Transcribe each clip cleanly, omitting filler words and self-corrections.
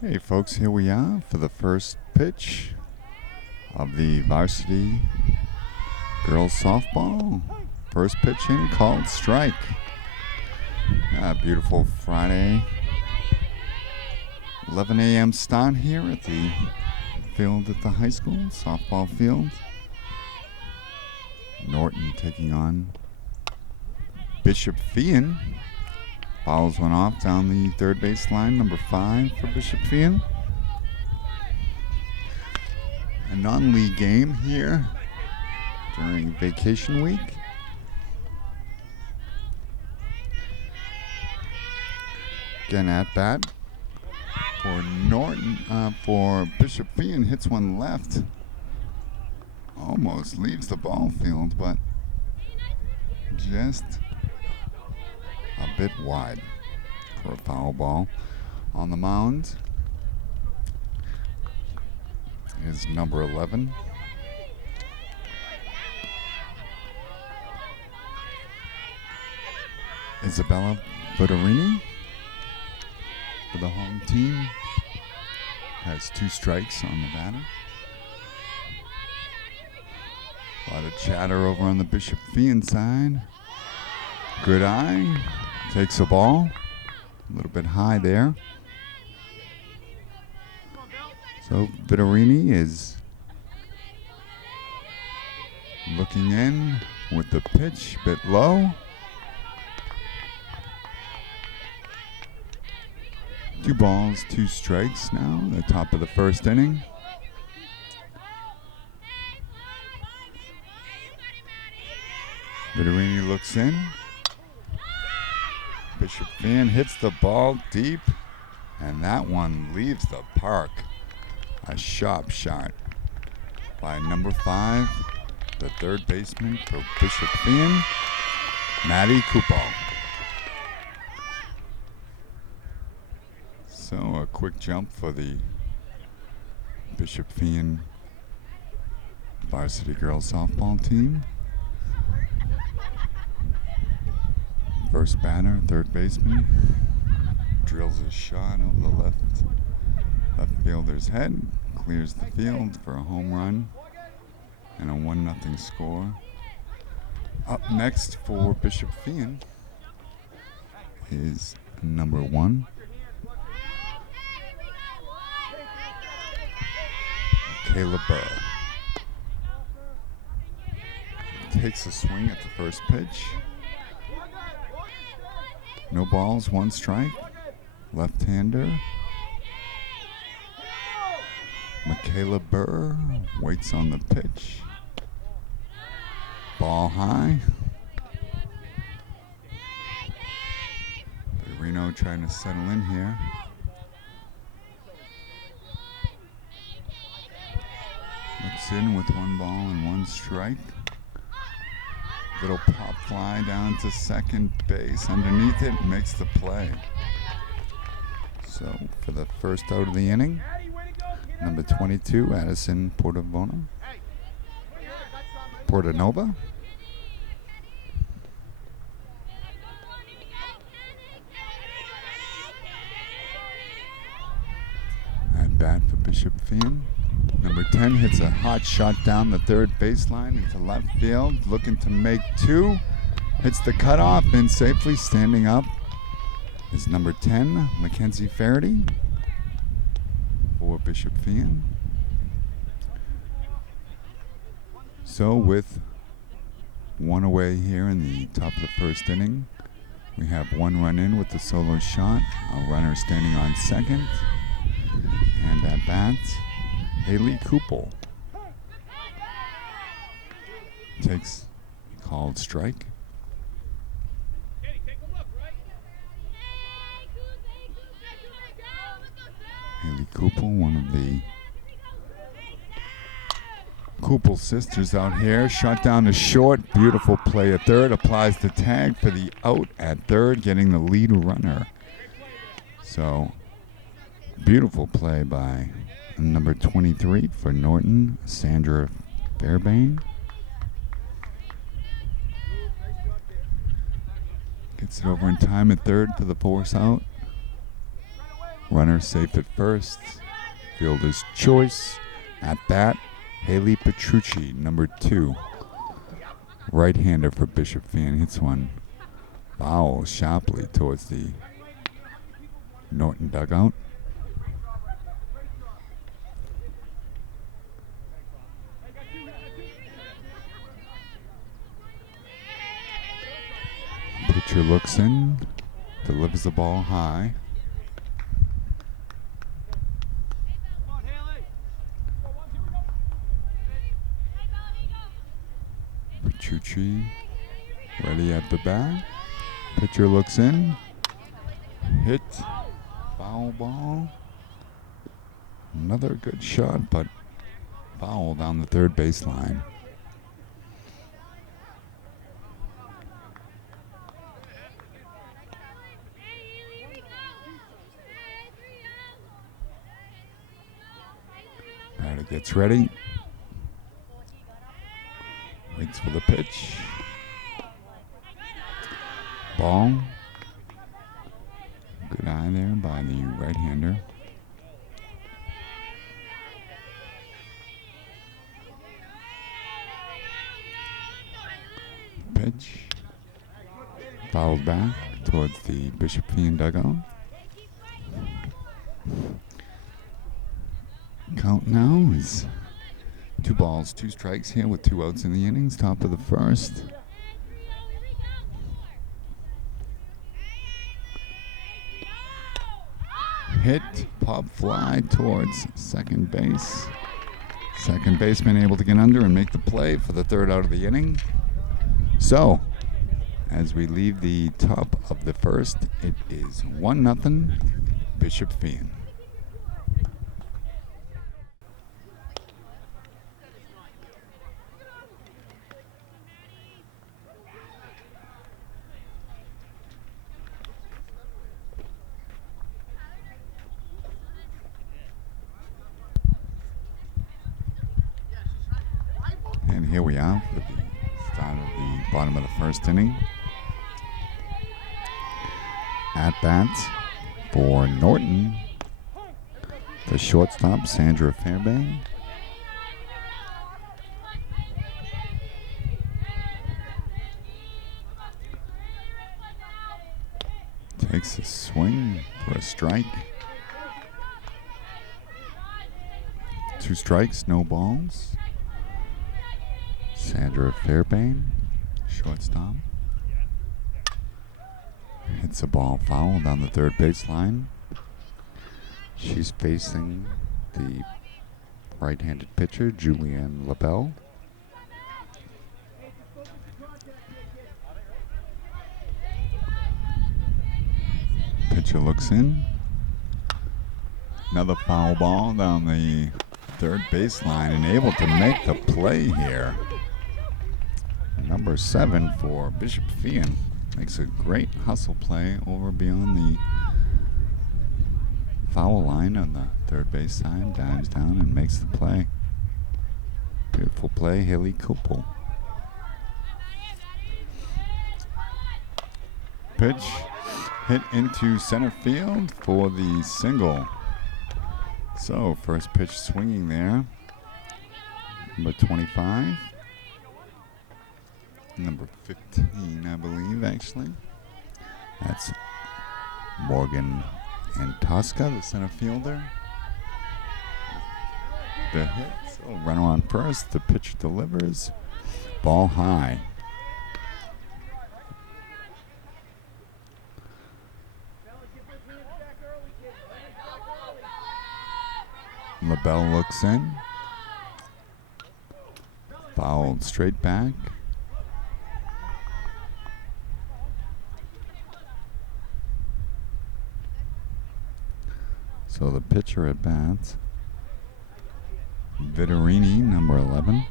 Hey folks, here we are for the first pitch of the Varsity girls softball. First pitch in called strike. Beautiful Friday, 11 a.m. start here at the field at the high school, softball field. Norton taking on Bishop Feehan. Fouls one off down the third base line, number 5 for Bishop Feehan. A non-league game here during vacation week. Again at bat for Norton, for Bishop Feehan, hits one left. Almost leaves the ball field, but just a bit wide for a foul ball. On the mound is number 11. Isabella Buttarini for the home team. Has 2 strikes on the batter. A lot of chatter over on the Bishop Feehan side. Good eye. Takes a ball. A little bit high there. So Buttarini is looking in with the pitch, bit low. 2 balls, 2 strikes now, the top of the first inning. Buttarini looks in. Bishop Feehan hits the ball deep, and that one leaves the park. A sharp shot by number 5, the third baseman for Bishop Feehan, Maddie Kupal. So a quick jump for the Bishop Feehan Varsity girls softball team. First batter, third baseman, drills a shot over the left fielder's head, clears the field for a home run and a 1-0 score. Up next for Bishop Feehan is number 1, Kayla Burr. Takes a swing at the first pitch. No balls, 1 strike. Left-hander. Michaela Burr waits on the pitch. Ball high. Reno trying to settle in here. Looks in with 1 ball and 1 strike. Little pop fly down to second base. Underneath it, makes the play. So for the first out of the inning, number 22, Addison Portanova. At bat for Bishop Feehan. Number 10 hits a hot shot down the third baseline into left field, looking to make 2. Hits the cutoff and safely standing up is number 10, Mackenzie Faraday for Bishop Feehan. So with 1 away here in the top of the first inning, we have 1 run in with the solo shot, a runner standing on second, and at bat, Haley Kupal takes called strike. Haley Kupal, one of the Kupal sisters out here, shot down to short. Beautiful play at third. Applies the tag for the out at third, getting the lead runner. So, beautiful play by number 23 for Norton, Sandra Fairbairn. Gets it over in time at third for the force out. Runner safe at first. Fielder's choice. At bat, Haley Petrucci, number 2. Right-hander for Bishop Feehan. Hits one foul sharply towards the Norton dugout. Pitcher looks in, delivers the ball high. Petrucci ready at the bat. Pitcher looks in, hit, foul ball. Another good shot, but foul down the third baseline. Batter gets ready. Waits for the pitch. Ball. Good eye there by the right-hander. Pitch. Fouled back towards the Bishop Feehan dugout. Count now is 2 balls, 2 strikes here with 2 outs in the innings. Top of the first. Hit, pop fly towards second base. Second baseman able to get under and make the play for the 3rd out of the inning. So, as we leave the top of the first, it is 1-0 Bishop Feehan. And here we are for the start of the bottom of the first inning. At bats for Norton, the shortstop, Sandra Fairbairn. Takes a swing for a strike. 2 strikes, no balls. Sandra Fairbairn, shortstop. Hits a ball foul down the third baseline. She's facing the right-handed pitcher, Julianne LaBelle. Pitcher looks in. Another foul ball down the third baseline and able to make the play here. Number 7 for Bishop Feehan makes a great hustle play over beyond the foul line on the third base side, dives down and makes the play. Beautiful play, Haley Kupel. Pitch hit into center field for the single. So first pitch swinging there, number 25. Number 15, I believe, actually. That's Morgan and Tosca, the center fielder. The hit, so runner on first. The pitcher delivers. Ball high. LaBelle looks in. Fouled straight back. So the pitcher at bats, Vittorini, number 11,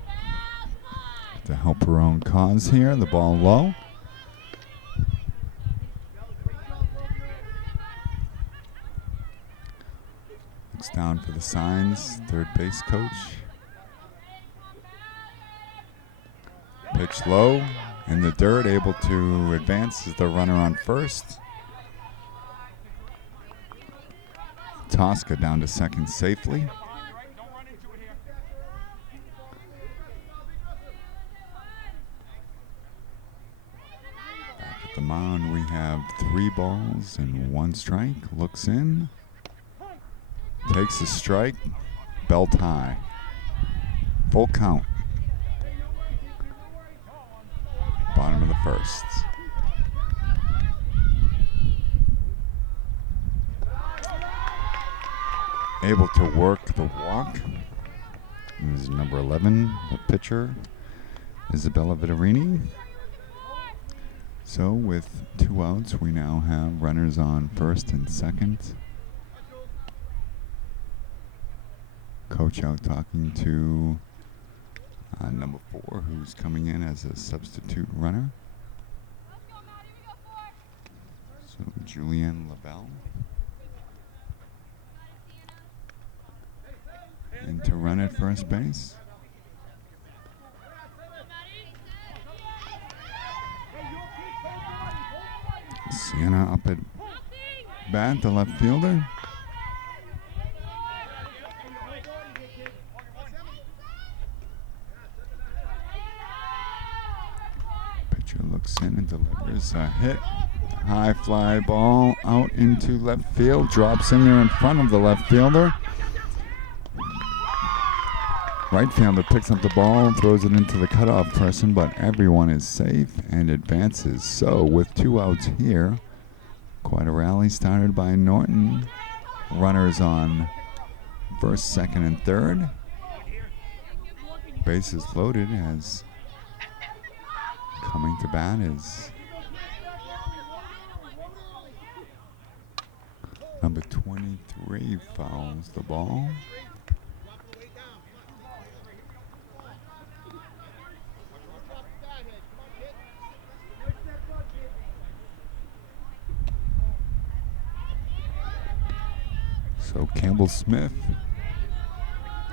to help her own cause here. The ball low. Looks down for the signs, third base coach. Pitch low in the dirt, able to advance as the runner on first. Tosca down to second safely. Back at the mound, we have 3 balls and 1 strike. Looks in. Takes a strike. Belt high. Full count. Bottom of the first. Able to work the walk is number 11, the pitcher, Isabella Vittorini. So with 2 outs, we now have runners on first and second. Coach out talking to number 4, who's coming in as a substitute runner. So Julianne LaBelle. And to run at first base. Sienna up at bat, the left fielder. Pitcher looks in and delivers a hit. High fly ball out into left field. Drops in there in front of the left fielder. Right fielder picks up the ball and throws it into the cutoff person, but everyone is safe and advances. So with 2 outs here, quite a rally started by Norton. Runners on first, second, and third. Bases loaded as coming to bat is number 23 fouls the ball. So Campbell Smith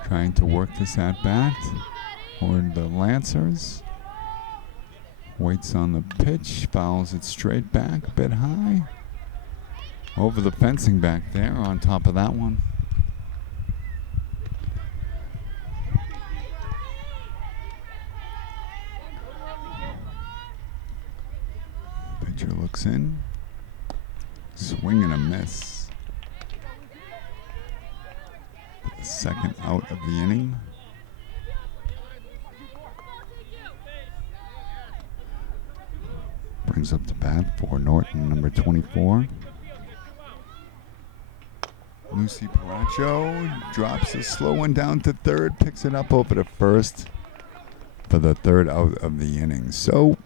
trying to work this at bat for the Lancers. Waits on the pitch, fouls it straight back, a bit high. Over the fencing back there on top of that one. Pitcher looks in. Swing and a miss. Second out of the inning. Brings up the bat for Norton, number 24. Lucy Paracho drops a slow one down to third, picks it up over to first for the 3rd out of the inning. So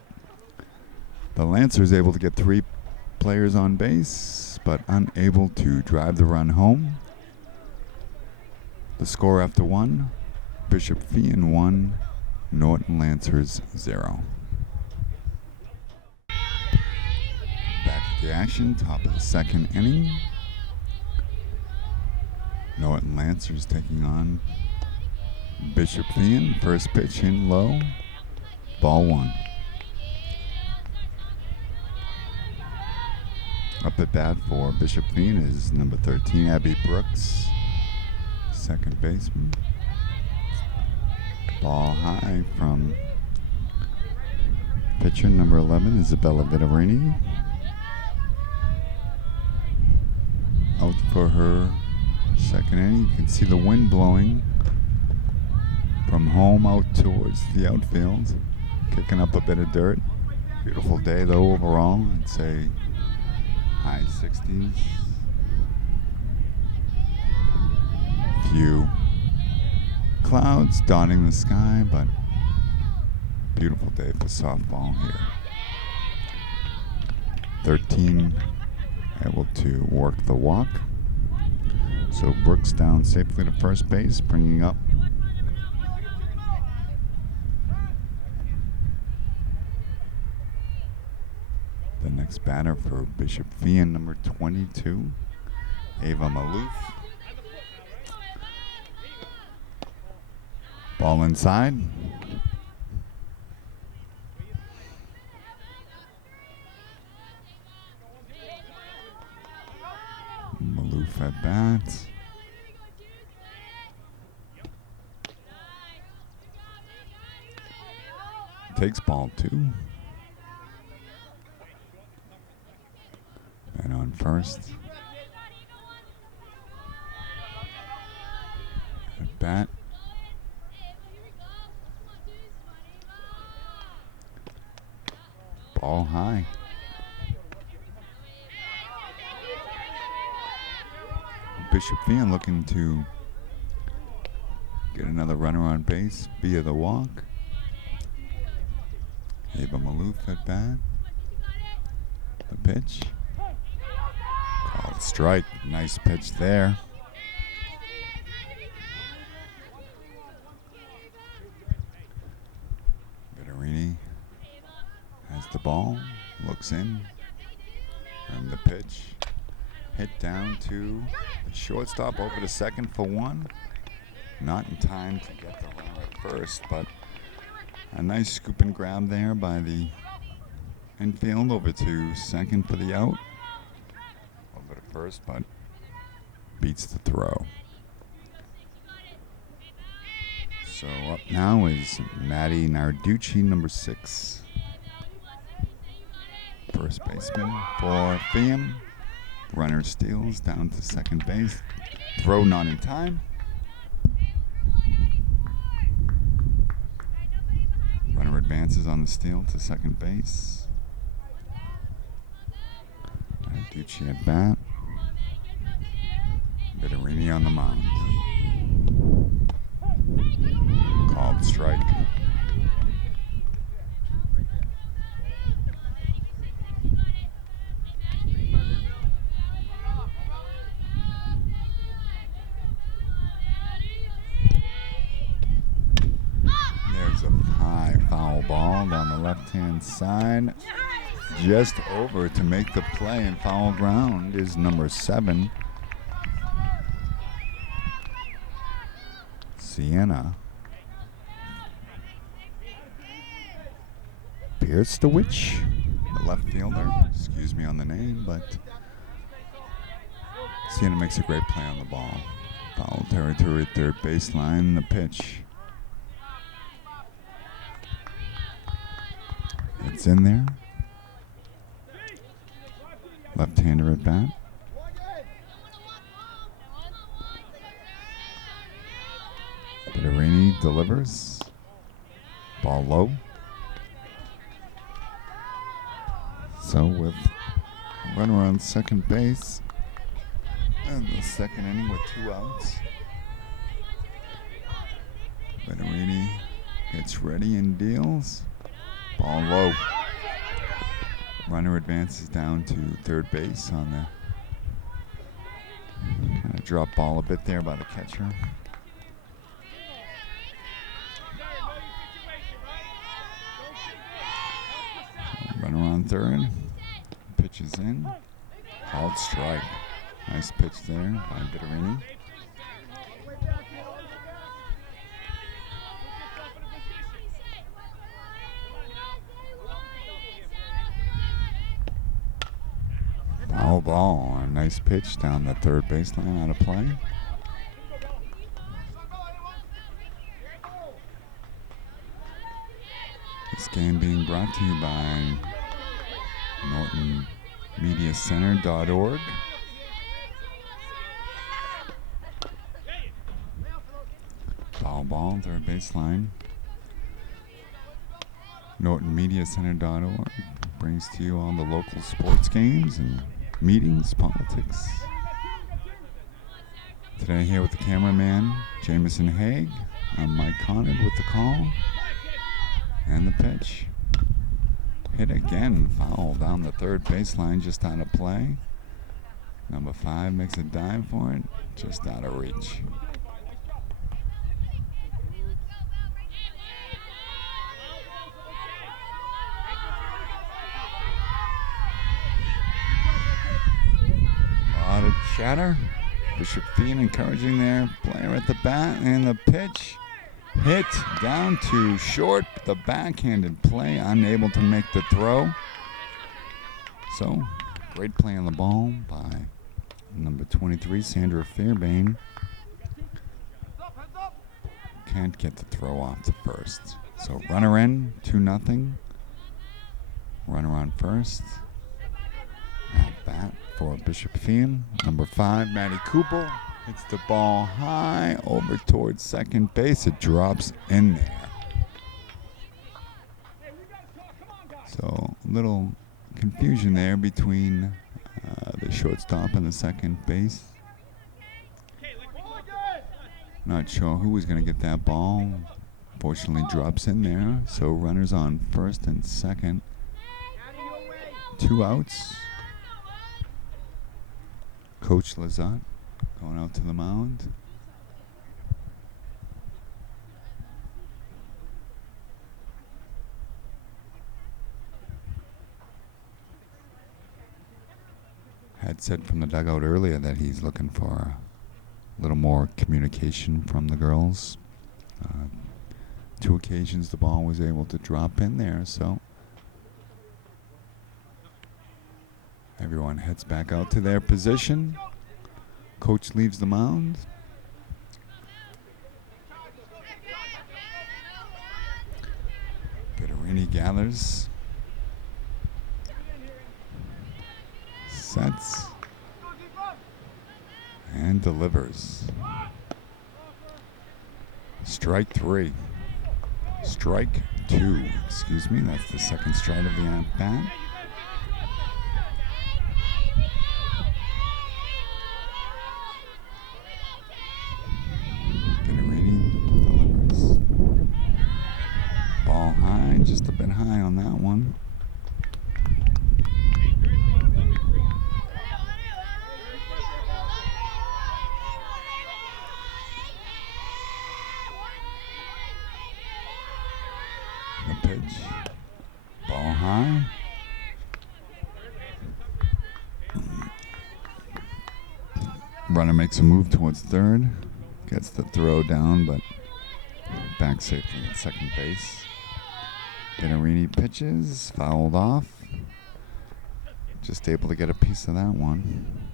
the Lancers able to get 3 players on base, but unable to drive the run home. The score after 1, Bishop Feehan 1, Norton Lancers 0. Back at the action, top of the 2nd inning. Norton Lancers taking on Bishop Feehan. First pitch in low, ball 1. Up at bat for Bishop Feehan is number 13, Abby Brooks. Second baseman. Ball high from pitcher number 11, Isabella Vittorini. Out for her 2nd inning. You can see the wind blowing from home out towards the outfield, kicking up a bit of dirt. Beautiful day though overall. I'd say high 60s. Few clouds dotting the sky, but beautiful day for softball here. 13 able to work the walk. So Brooks down safely to first base, bringing up the next batter for Bishop Feehan, number 22, Ava Maloof. Ball inside. Maloof at bat. Takes ball 2. And on first. At bat. Ball high. Bishop Feehan looking to get another runner on base via the walk. Ava Maloof at bat. The pitch. Called strike. Nice pitch there. Vittorini has the ball. Looks in. And the pitch. Hit down to the shortstop over to second for 1. Not in time to get the runner at first, but a nice scoop and grab there by the infield over to second for the out. Over to first, but beats the throw. So up now is Maddie Narducci, number 6. First baseman for Feehan. Runner steals down to second base. Throw not in time. Runner advances on the steal to second base. Ducci at bat. Vittorini on the mound. Called strike. There's a high foul ball down the left-hand side. Just over to make the play and foul ground is number 7. Sienna. Pierstowicz, the left fielder. Excuse me on the name, but Sienna makes a great play on the ball. Foul territory at third baseline. The pitch. It's in there. Left-hander at bat. Vittorini delivers. Ball low. So with runner on second base and the second inning with 2 outs, Vittorini gets ready and deals. Ball low. Runner advances down to third base on the kind of drop ball a bit there by the catcher. Runner on third. Pitch is in. Called strike. Nice pitch there by Vittorini. Foul ball. A nice pitch down the third baseline out of play. This game being brought to you by NortonMediaCenter.org. Foul ball, third baseline. NortonMediaCenter.org brings to you all the local sports games and meetings, politics. Today here with the cameraman, Jameson Haig. I'm Mike Conard with the call. And the pitch. Hit again, foul down the third baseline, just out of play. Number 5 makes a dive for it, just out of reach. A lot of chatter. Bishop Feehan encouraging their player at the bat, and the pitch. Hit down to short, the backhanded play, unable to make the throw. So, great play on the ball by Number 23, Sandra Fairbane, can't get the throw off the first. So runner in, 2-0. Runner on first. At bat for Bishop Feehan. Number 5, Maddie Kupel, hits the ball high over towards second base. It drops in there. So a little confusion there between the shortstop and the second base. Not sure who was going to get that ball. Fortunately drops in there. So runners on first and second. 2 outs. Coach Lazat going out to the mound. Had said from the dugout earlier that he's looking for a little more communication from the girls. 2 occasions the ball was able to drop in there, so everyone heads back out to their position. Coach leaves the mound. Guidarini gathers. Sets. And delivers. Strike 3. Strike 2. Excuse me. That's the second strike of the at-bat. Guidarini delivers. Ball high. Just a bit high on that one. Pitch. Ball high. Runner makes a move towards third. Gets the throw down, but back safely at second base. Guidarini pitches. Fouled off. Just able to get a piece of that one.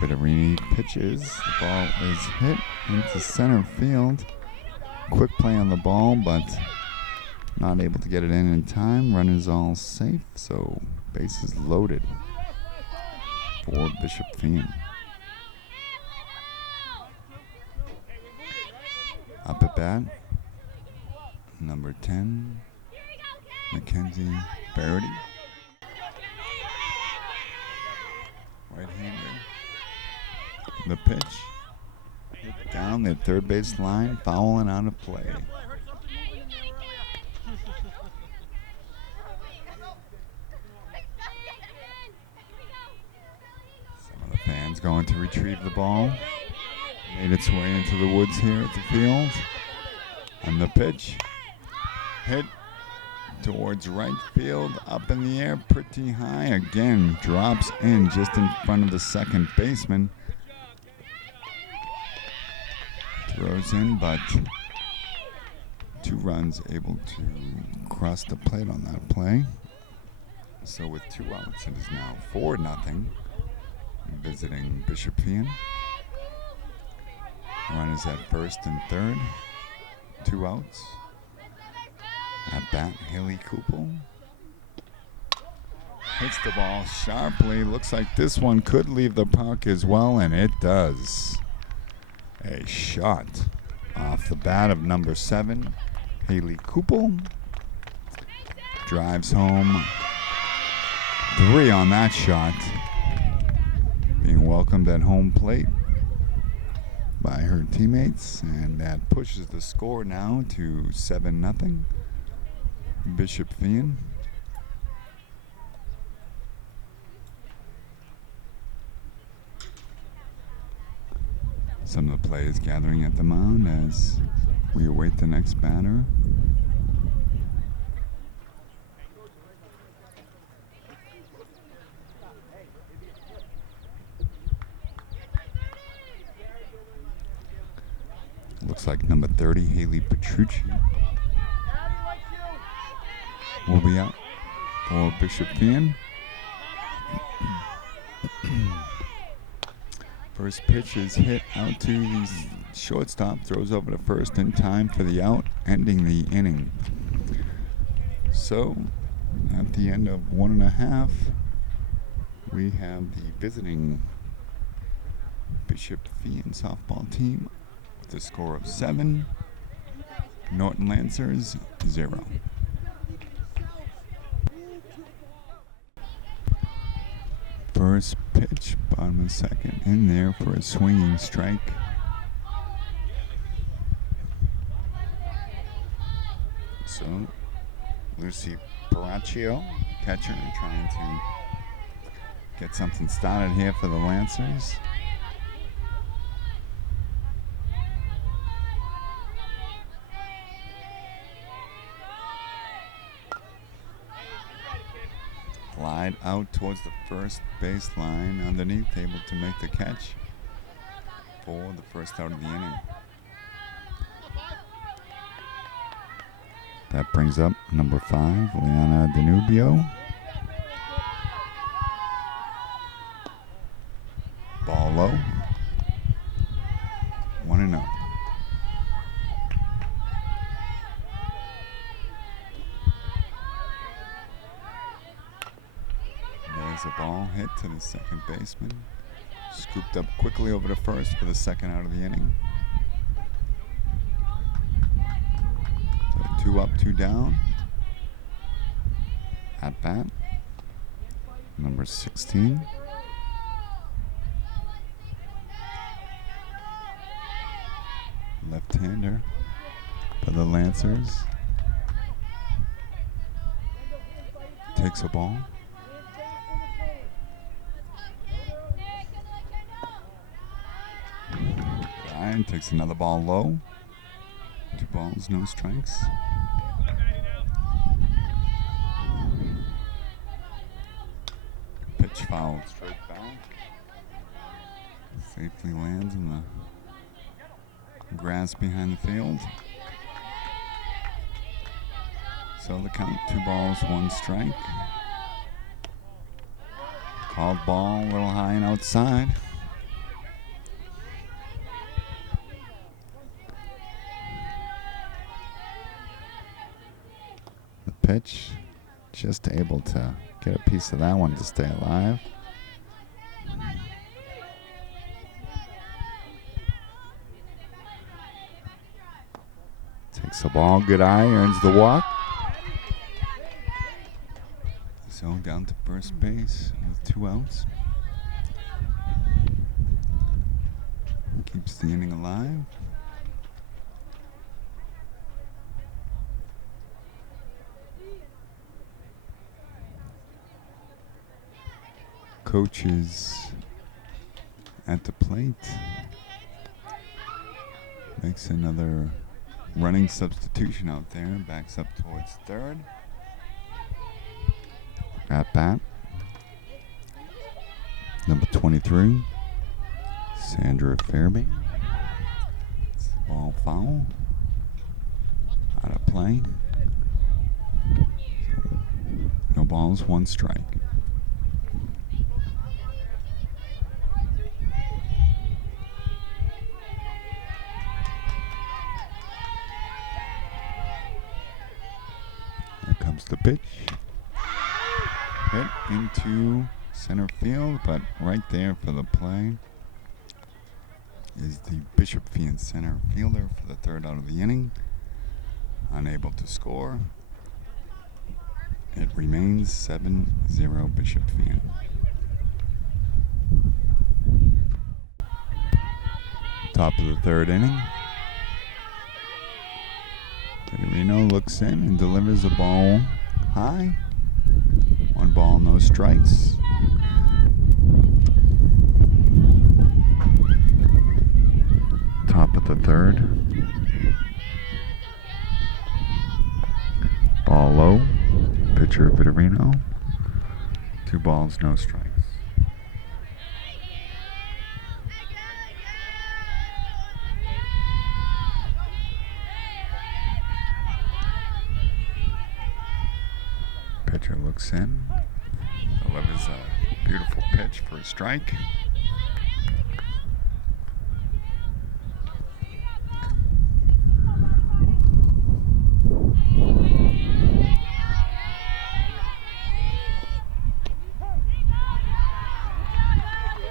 Guidarini pitches. The ball is hit into center field. Quick play on the ball, but not able to get it in time. Runners all safe, so bases loaded for Bishop Feehan. Up at bat, number 10, Mackenzie Verity. Right-hander. The pitch. Hit down the third base line, foul and out of play. Some of the fans going to retrieve the ball. Made its way into the woods here at the field. And the pitch. Hit towards right field, up in the air, pretty high. Again, drops in just in front of the second baseman. Throws in, but 2 runs able to cross the plate on that play. So with 2 outs, it is now 4-0. Visiting Bishop Feehan. Runners at first and third. 2 outs. At bat, Haley Kupel. Hits the ball sharply. Looks like this one could leave the park as well, and it does. A shot off the bat of number 7, Haley Kupel. Drives home 3 on that shot. Being welcomed at home plate by her teammates, and that pushes the score now to 7-0. Bishop Feehan. Some of the players gathering at the mound as we await the next batter. Looks like number 30, Haley Petrucci, will be out for Bishop Feehan. First pitch is hit out to the shortstop, throws over to first in time for the out, ending the inning. So, at the end of 1.5, we have the visiting Bishop Feehan softball team with a score of 7, Norton Lancers 0. First pitch, bottom of the second, in there for a swinging strike. So, Lucy Paracchio, catcher, trying to get something started here for the Lancers. Glide out towards the first baseline underneath, able to make the catch for the first out of the inning. That brings up number 5, Liana Danubio. Ball low. 1-0. There's a ball hit to the second baseman. Scooped up quickly over to first for the second out of the inning. So 2 up, 2 down. At bat, number 16. Left-hander for the Lancers. Takes a ball. Ryan takes another ball low. 2 balls, no strikes. Pitch foul straight back. Safely lands in the grass behind the field. So the count, 2 balls, 1 strike. Called ball, a little high and outside. The pitch, just able to get a piece of that one to stay alive. Takes the ball, good eye, earns the walk. So down to first base with 2 outs. Keeps the inning alive. Coach is at the plate. Makes another running substitution out there. Backs up towards third. At bat, number 23, Sandra Fairbank. It's the ball foul. Out of play. No balls, 1 strike. Here comes the pitch. Hit into center field, but right there for the play is the Bishop Feehan center fielder for the 3rd out of the inning. Unable to score. It remains 7-0 Bishop Feehan. Top of the 3rd inning. Reno looks in and delivers a ball high. 1 ball, no strikes. Top of the 3rd. Ball low. Pitcher Vitorino. 2 balls, no strikes. Pitcher looks in, delivers a beautiful pitch for a strike.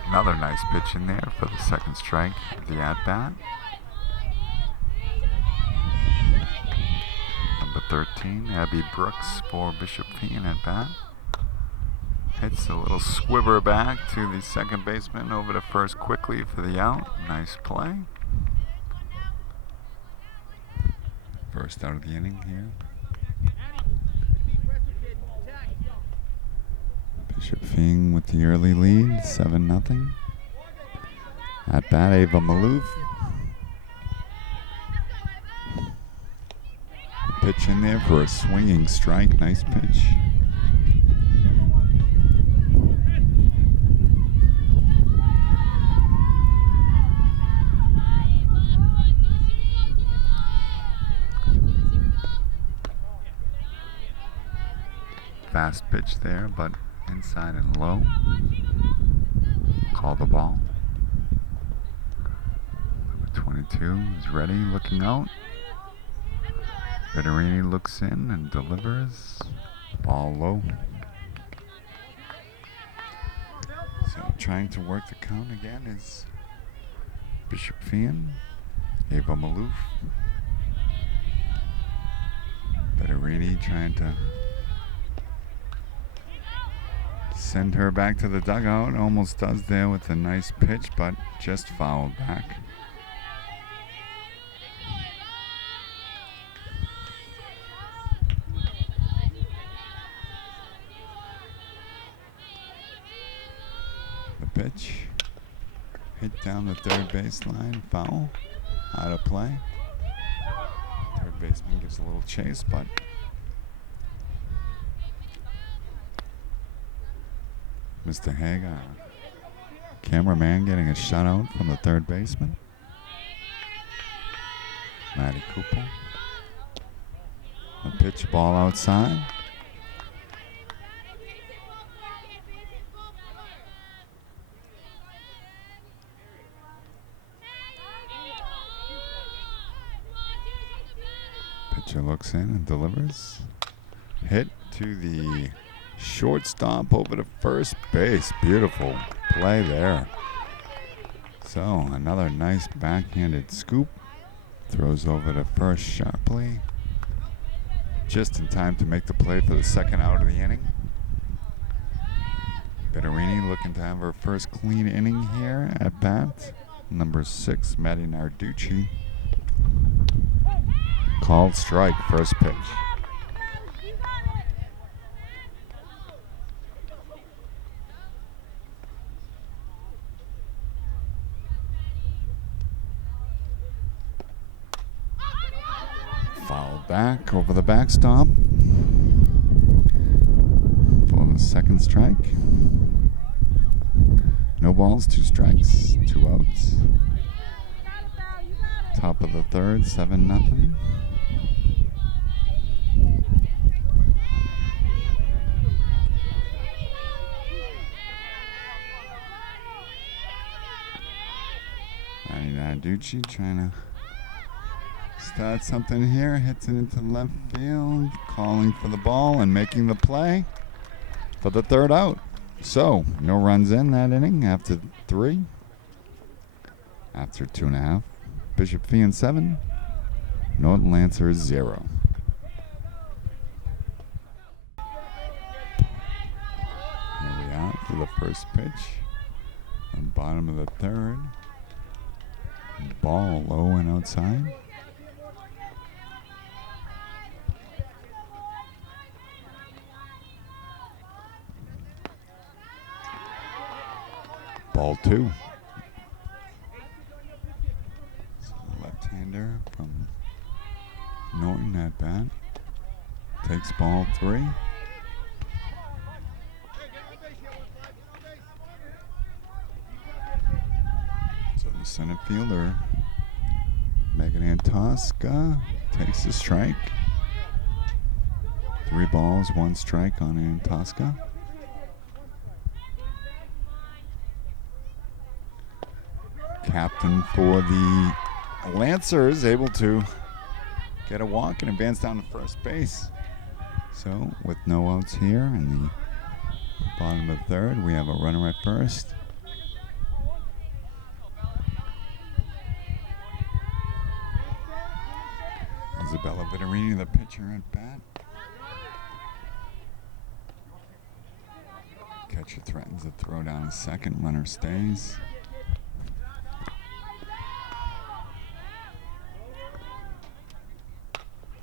Another nice pitch in there for the second strike of the at-bat. Number 13, Abby Brooks for Bishop Feehan at bat. Hits a little squibber back to the second baseman over to first quickly for the out. Nice play. First out of the inning here. Bishop Feehan with the early lead, 7-0. At bat, Ava Malouf. Pitch in there for a swinging strike. Nice pitch. Fast pitch there, but inside and low. Call the ball. Number 22 is ready, looking out. Veterini looks in and delivers. Ball low. So trying to work the count again is Bishop Feehan, Ava Malouf. Veterini trying to send her back to the dugout. Almost does there with a nice pitch, but just fouled back. The pitch hit down the third baseline. Foul. Out of play. Third baseman gives a little chase, but Mr. Hager, cameraman, getting a shutout from the third baseman. Maddie Cooper. A pitch ball outside. Pitcher looks in and delivers. Hit to the shortstop over to first base. Beautiful play there. So another nice backhanded scoop. Throws over to first sharply. Just in time to make the play for the second out of the inning. Veterini looking to have her first clean inning here at bat. Number 6, Maddie Narducci. Called strike, first pitch. Fouled back over the backstop for the second strike. No balls, 2 strikes, 2 outs. Top of the third, 7-0. Narducci trying to start something here. Hits it into left field. Calling for the ball and making the play for the third out. So, no runs in that inning after 3. After 2.5. Bishop Feehan 7. Norton Lancers 0. Here we are for the first pitch. On bottom of the third. Ball low and outside. Ball 2. So left-hander from Norton at bat. Takes ball 3. So the center fielder, Megan Antosca, takes the strike. 3 balls, 1 strike on Antosca. Captain for the Lancers able to get a walk and advance down to first base. So with no outs here in the bottom of the third, we have a runner at first. Isabella Vittorini, the pitcher at bat. Catcher threatens to throw down a second, runner stays.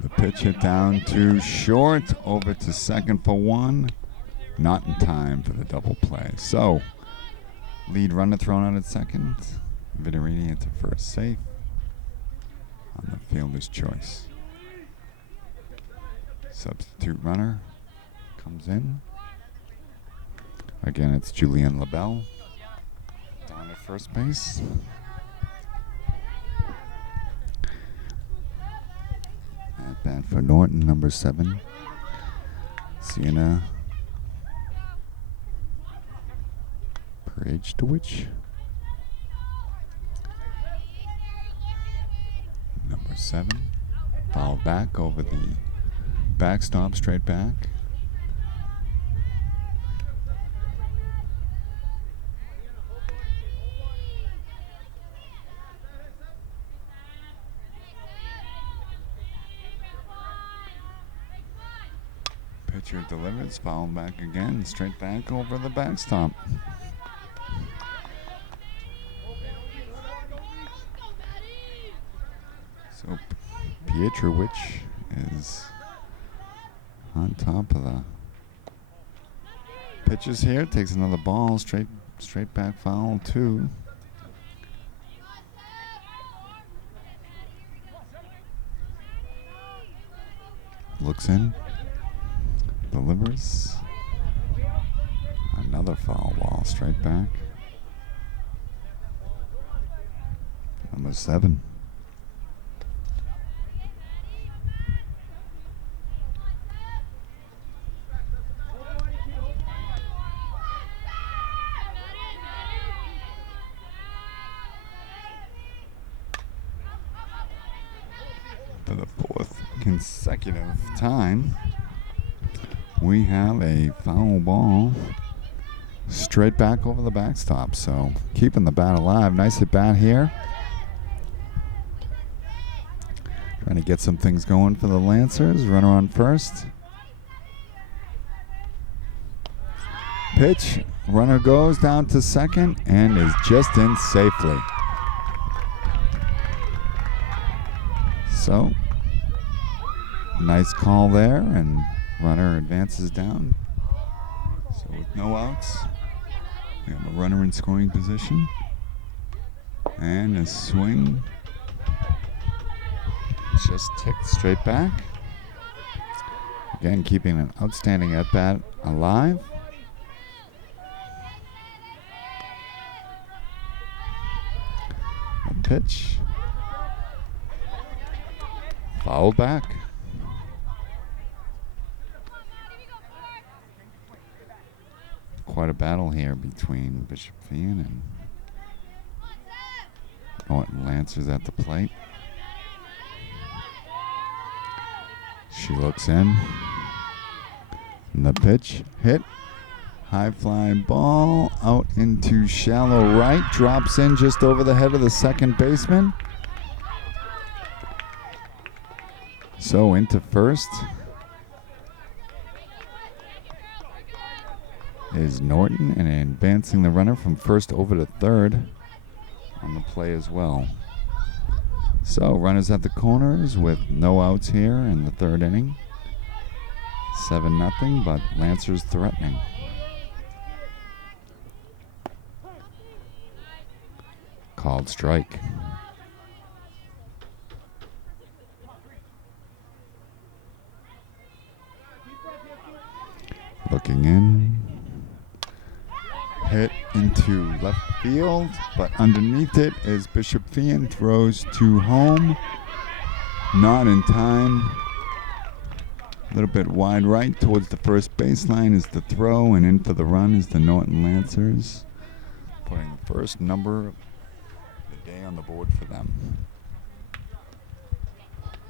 The pitch hit down to short, over to second for 1. Not in time for the double play. So, lead runner thrown out at second. Vittorini into first, safe on the fielder's choice. Substitute runner comes in. Again, it's Julian LaBelle down at first base. At bat for Norton, number 7. Sienna Prejtowicz. Number 7. Foul back over the backstop, straight back. Pitcher delivers, foul back again, straight back over the backstop. So Pietrowicz is on top of the pitches here, takes another ball, straight back foul 2. Looks in. Delivers. Another foul ball, straight back. Number 7. For the 4th consecutive time, we have a foul ball straight back over the backstop. So keeping the bat alive. Nice at bat here. Trying to get some things going for the Lancers. Runner on first. Pitch. Runner goes down to second and is just in safely. So nice call there, and runner advances down. So with no outs, we have a runner in scoring position. And a swing. Just ticked straight back. Again, keeping an outstanding at-bat alive. A pitch. Foul back. Quite a battle here between Bishop Feehan and Norton. Lancers at the plate. She looks in. And the pitch hit. High fly ball out into shallow right. Drops in just over the head of the second baseman. So into first is Norton, and advancing the runner from first over to third on the play as well. So runners at the corners with no outs here in the third inning. 7-0, but Lancers threatening. Called strike. Looking in. Hit into left field, but underneath it is Bishop Feehan. Throws to home. Not in time. A little bit wide right towards the first baseline is the throw, and in for the run is the Norton Lancers, putting the first number of the day on the board for them.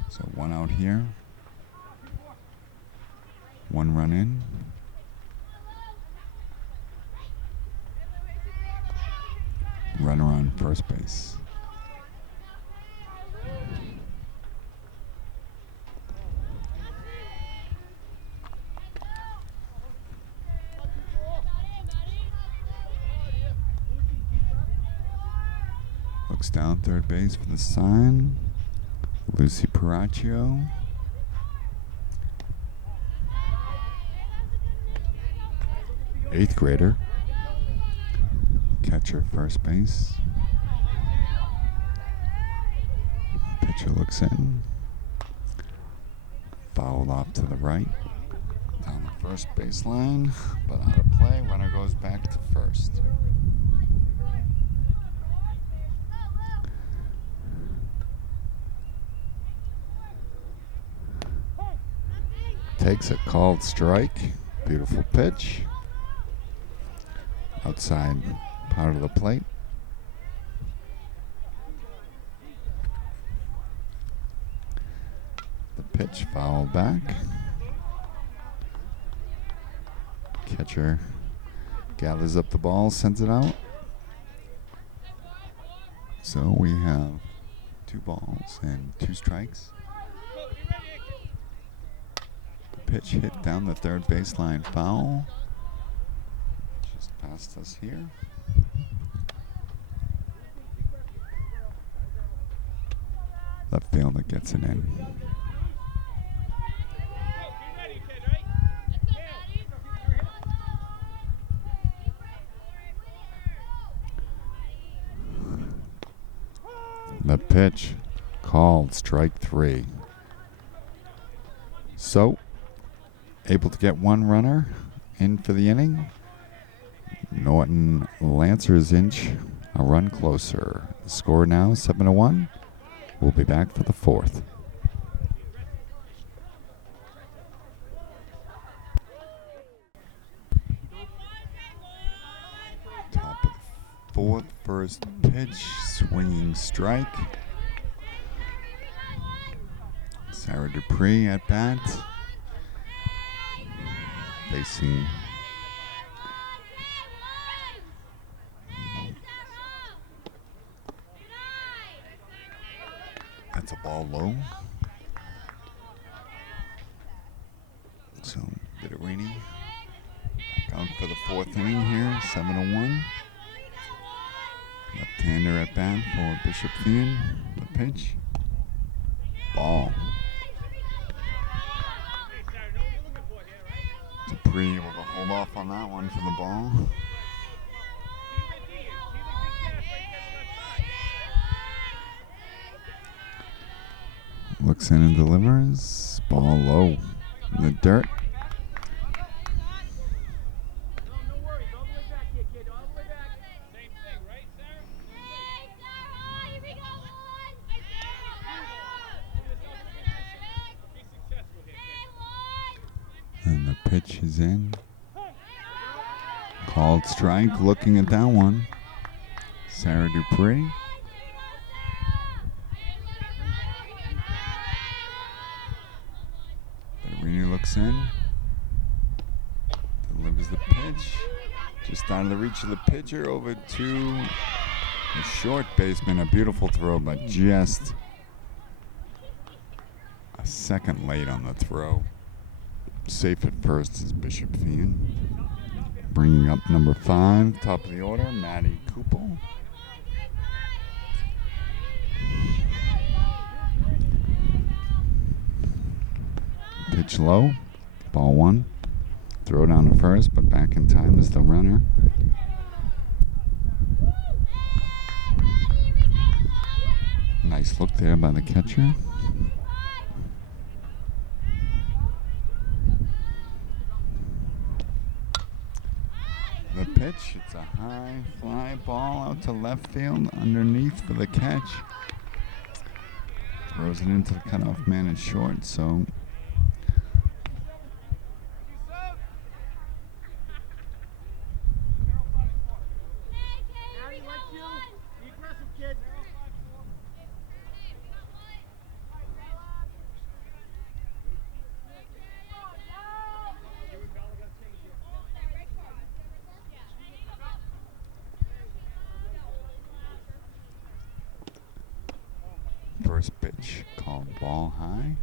So one out here, one run in. Runner on first base. Looks down third base for the sign. Lucy Paracchio. Eighth grader. Catcher first base. Pitcher looks in. Fouled off to the right. Down the first baseline, but out of play. Runner goes back to first. Takes a called strike. Beautiful pitch. Outside part of the plate. The pitch fouled back. Catcher gathers up the ball, sends it out. So we have 2 balls and 2 strikes. The pitch hit down the third baseline, foul. Just past us here. Left fielder gets it in. The pitch called strike 3. So, able to get 1 runner in for the inning. Norton Lancers inch a run closer. The score now 7-1. We'll be back for the 4th. Top of the 4th, first pitch, swinging strike. Sarah Dupree at bat. Facing that's a ball low. So Bitterini back out for the 4th inning here, 7-1. Left-hander at bat for Bishop Feehan. The pitch. Ball. Dupree able to hold off on that one for the ball. Looks in and delivers. Ball low in the dirt. And the pitch is in. Called strike. Looking at that one. Sarah Dupree. Bitterini looks in. Delivers the pitch. Just out of the reach of the pitcher over to the short baseman. A beautiful throw, but just a second late on the throw. Safe at first is Bishop Feehan. Bringing up number 5, top of the order, Maddie Kupel. Pitch low, ball 1. Throw down to first, but back in time is the runner. Nice look there by the catcher. The pitch, it's a high fly ball out to left field, underneath for the catch. Throws it into the cutoff man at short, so First pitch called ball high.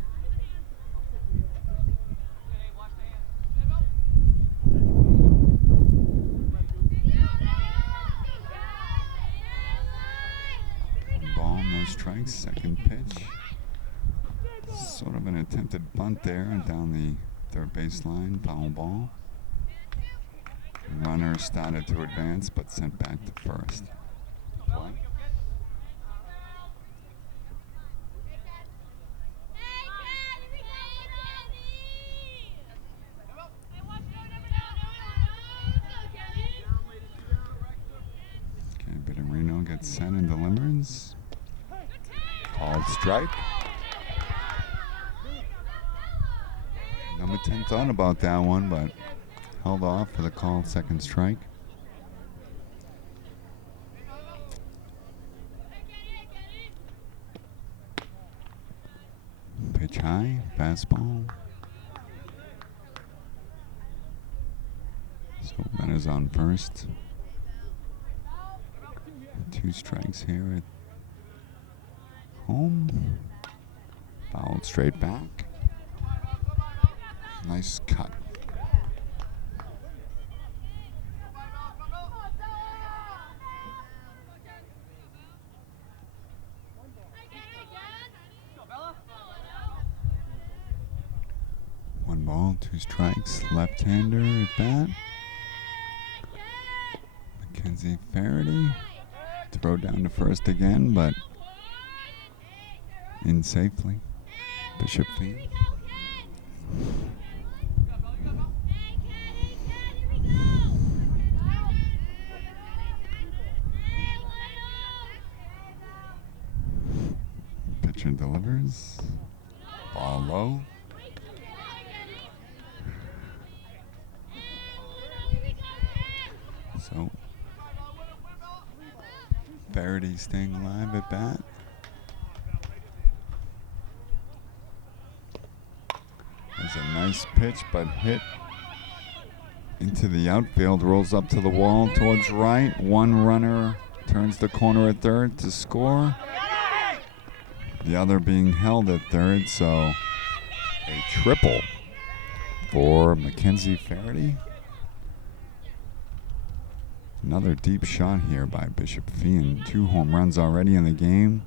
Ball, no strikes. Second pitch. Sort of an attempted bunt there down the third baseline. Foul ball. Runner started to advance but sent back to first. Play. Reno gets set and delivers. Called strike. Number 10 thought about that one, but held off for the called second strike. Pitch high, fastball. So runners on first. 2 strikes here at home. Fouled straight back. Nice cut. One ball, 2 strikes. Left-hander at bat. Mackenzie Faraday. Throw down to first again, but in safely. Bishop Feehan. Pitcher delivers. Ball low. So Faraday staying alive at bat. There's a nice pitch, but hit into the outfield. Rolls up to the wall towards right. One runner turns the corner at third to score. The other being held at third, so a triple for Mackenzie Faraday. Another deep shot here by Bishop Feehan. 2 home runs already in the game.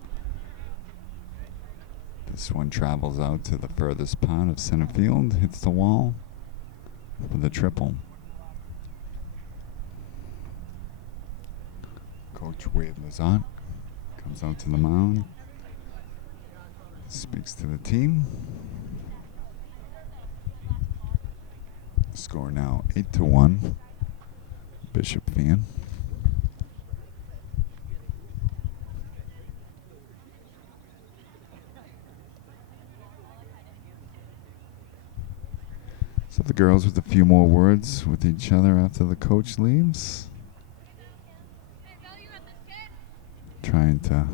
This one travels out to the furthest part of center field, hits the wall for the triple. Coach Wade Lazat comes out to the mound, speaks to the team. Score now 8-1. Bishop Feehan. So the girls with a few more words with each other after the coach leaves. Trying to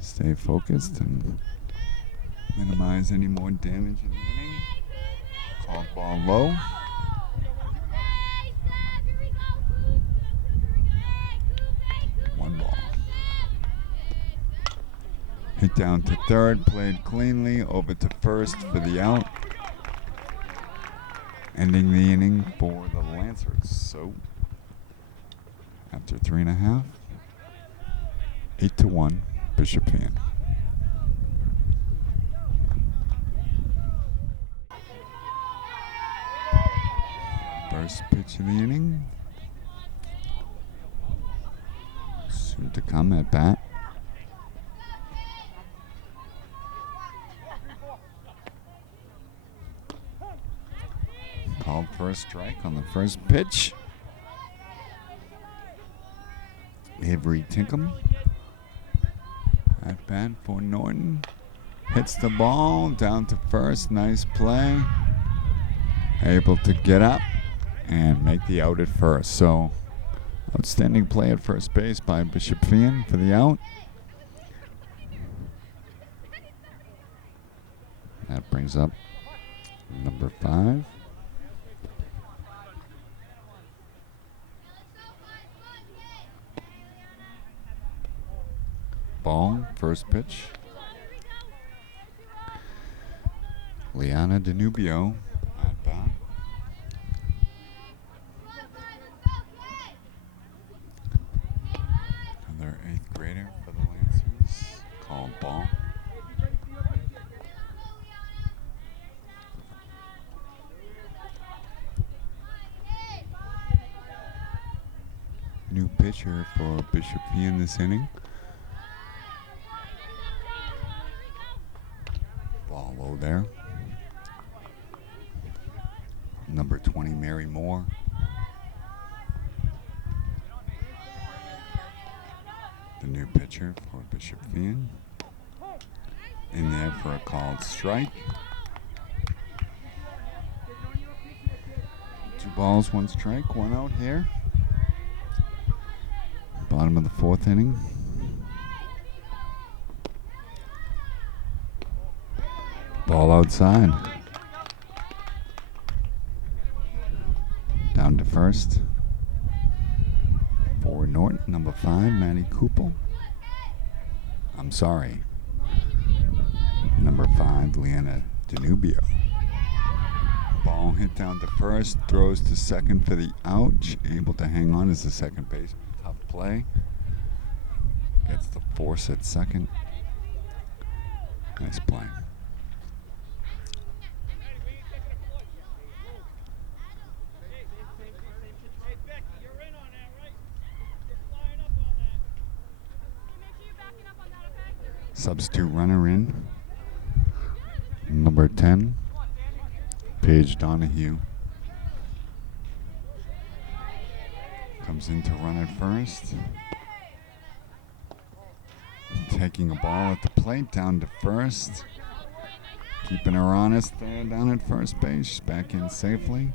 stay focused and minimize any more damage in the inning. Called ball low. One ball. Hit down to third, played cleanly, over to first for the out. Ending the inning for the Lancers. So, after 3.5, 8-1, Bishop Feehan. First pitch of the inning. Soon to come at bat. Called first strike on the first pitch. Avery Tinkham at bat for Norton. Hits the ball down to first. Nice play. Able to get up and make the out at first. So Outstanding play at first base by Bishop Feehan for the out. That brings up number 5. Ball, first pitch. Liana Danubio at bat. Another 8th grader for the Lancers. Called ball. New pitcher for Bishop Feehan this inning. Ball low there. Number 20, Mary Moore. The new pitcher for Bishop Feehan. In there for a called strike. 2 balls, 1 strike, 1 out here. Bottom of the 4th inning. Ball outside. Down to first. For Norton, number 5, Maddie Kupel. I'm sorry. Number 5, Liana Danubio. Ball hit down to first. Throws to second for the out. Able to hang on as the second baseman. Tough play. Gets the force at second. Nice play. Substitute runner in. Number 10, Paige Donahue. Comes in to run at first. Taking a ball at the plate, down to first. Keeping her honest there down at first base. She's back in safely.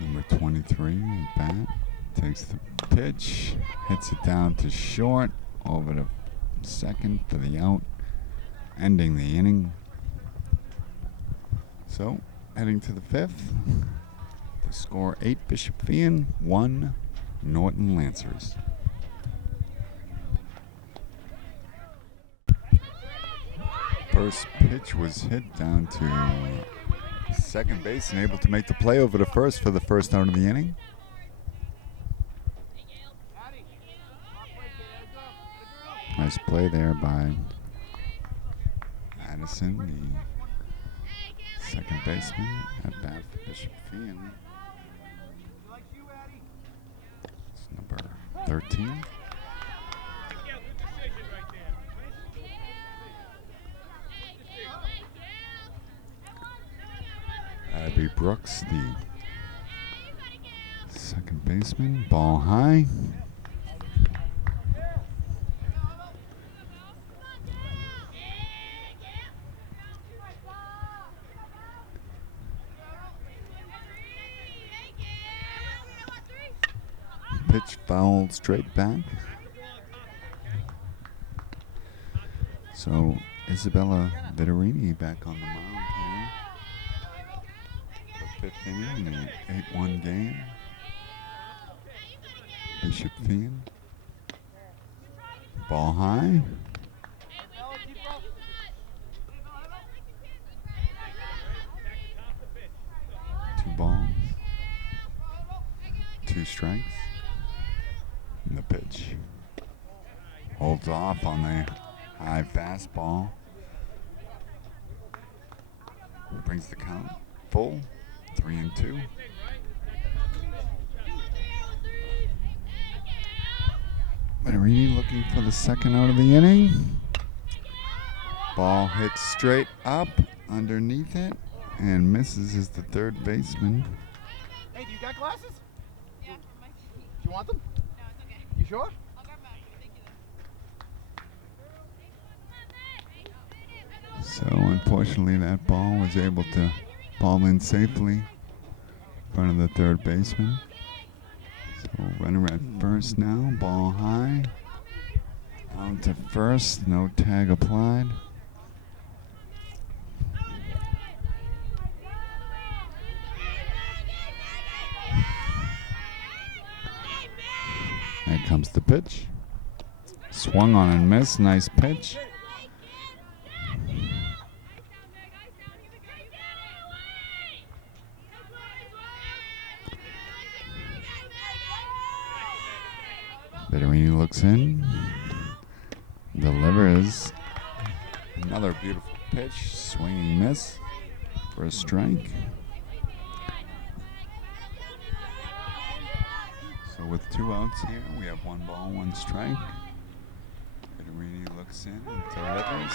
Number 23, at bat. Takes the pitch. Hits it down to short. Over to second for the out. Ending the inning. So, heading to the 5th. The score 8 Bishop Feehan, 1 Norton Lancers. First pitch was hit down to second base and able to make the play over to first for the first out of the inning. Nice play there by Addison, the second baseman, at bat for Bishop Feehan. It's number 13. Abby Brooks, the second baseman. Ball high. Pitch fouled straight back. So Isabella Vittorini back on the mound here. The 5th inning in an 8-1 game. Bishop Feehan. Ball high. Two balls. 2 strikes. And the pitch. Holds off on the high fastball. Brings the count full. 3-2. Vittorini looking for the second out of the inning. Ball hits straight up underneath it and misses as the third baseman. Hey, do you got glasses? Yeah. Do you want them? No, it's okay. You sure? I'll grab back. Thank you. So unfortunately that ball was able to Ball in safely in front of the third baseman. So runner at first now. Ball high. Out to first. No tag applied. There comes the pitch. Swung on and missed. Nice pitch. Bitterini looks in. Delivers. Another beautiful pitch. Swinging miss for a strike. So with 2 outs here, we have 1 ball, 1 strike. Bitterini looks in and delivers.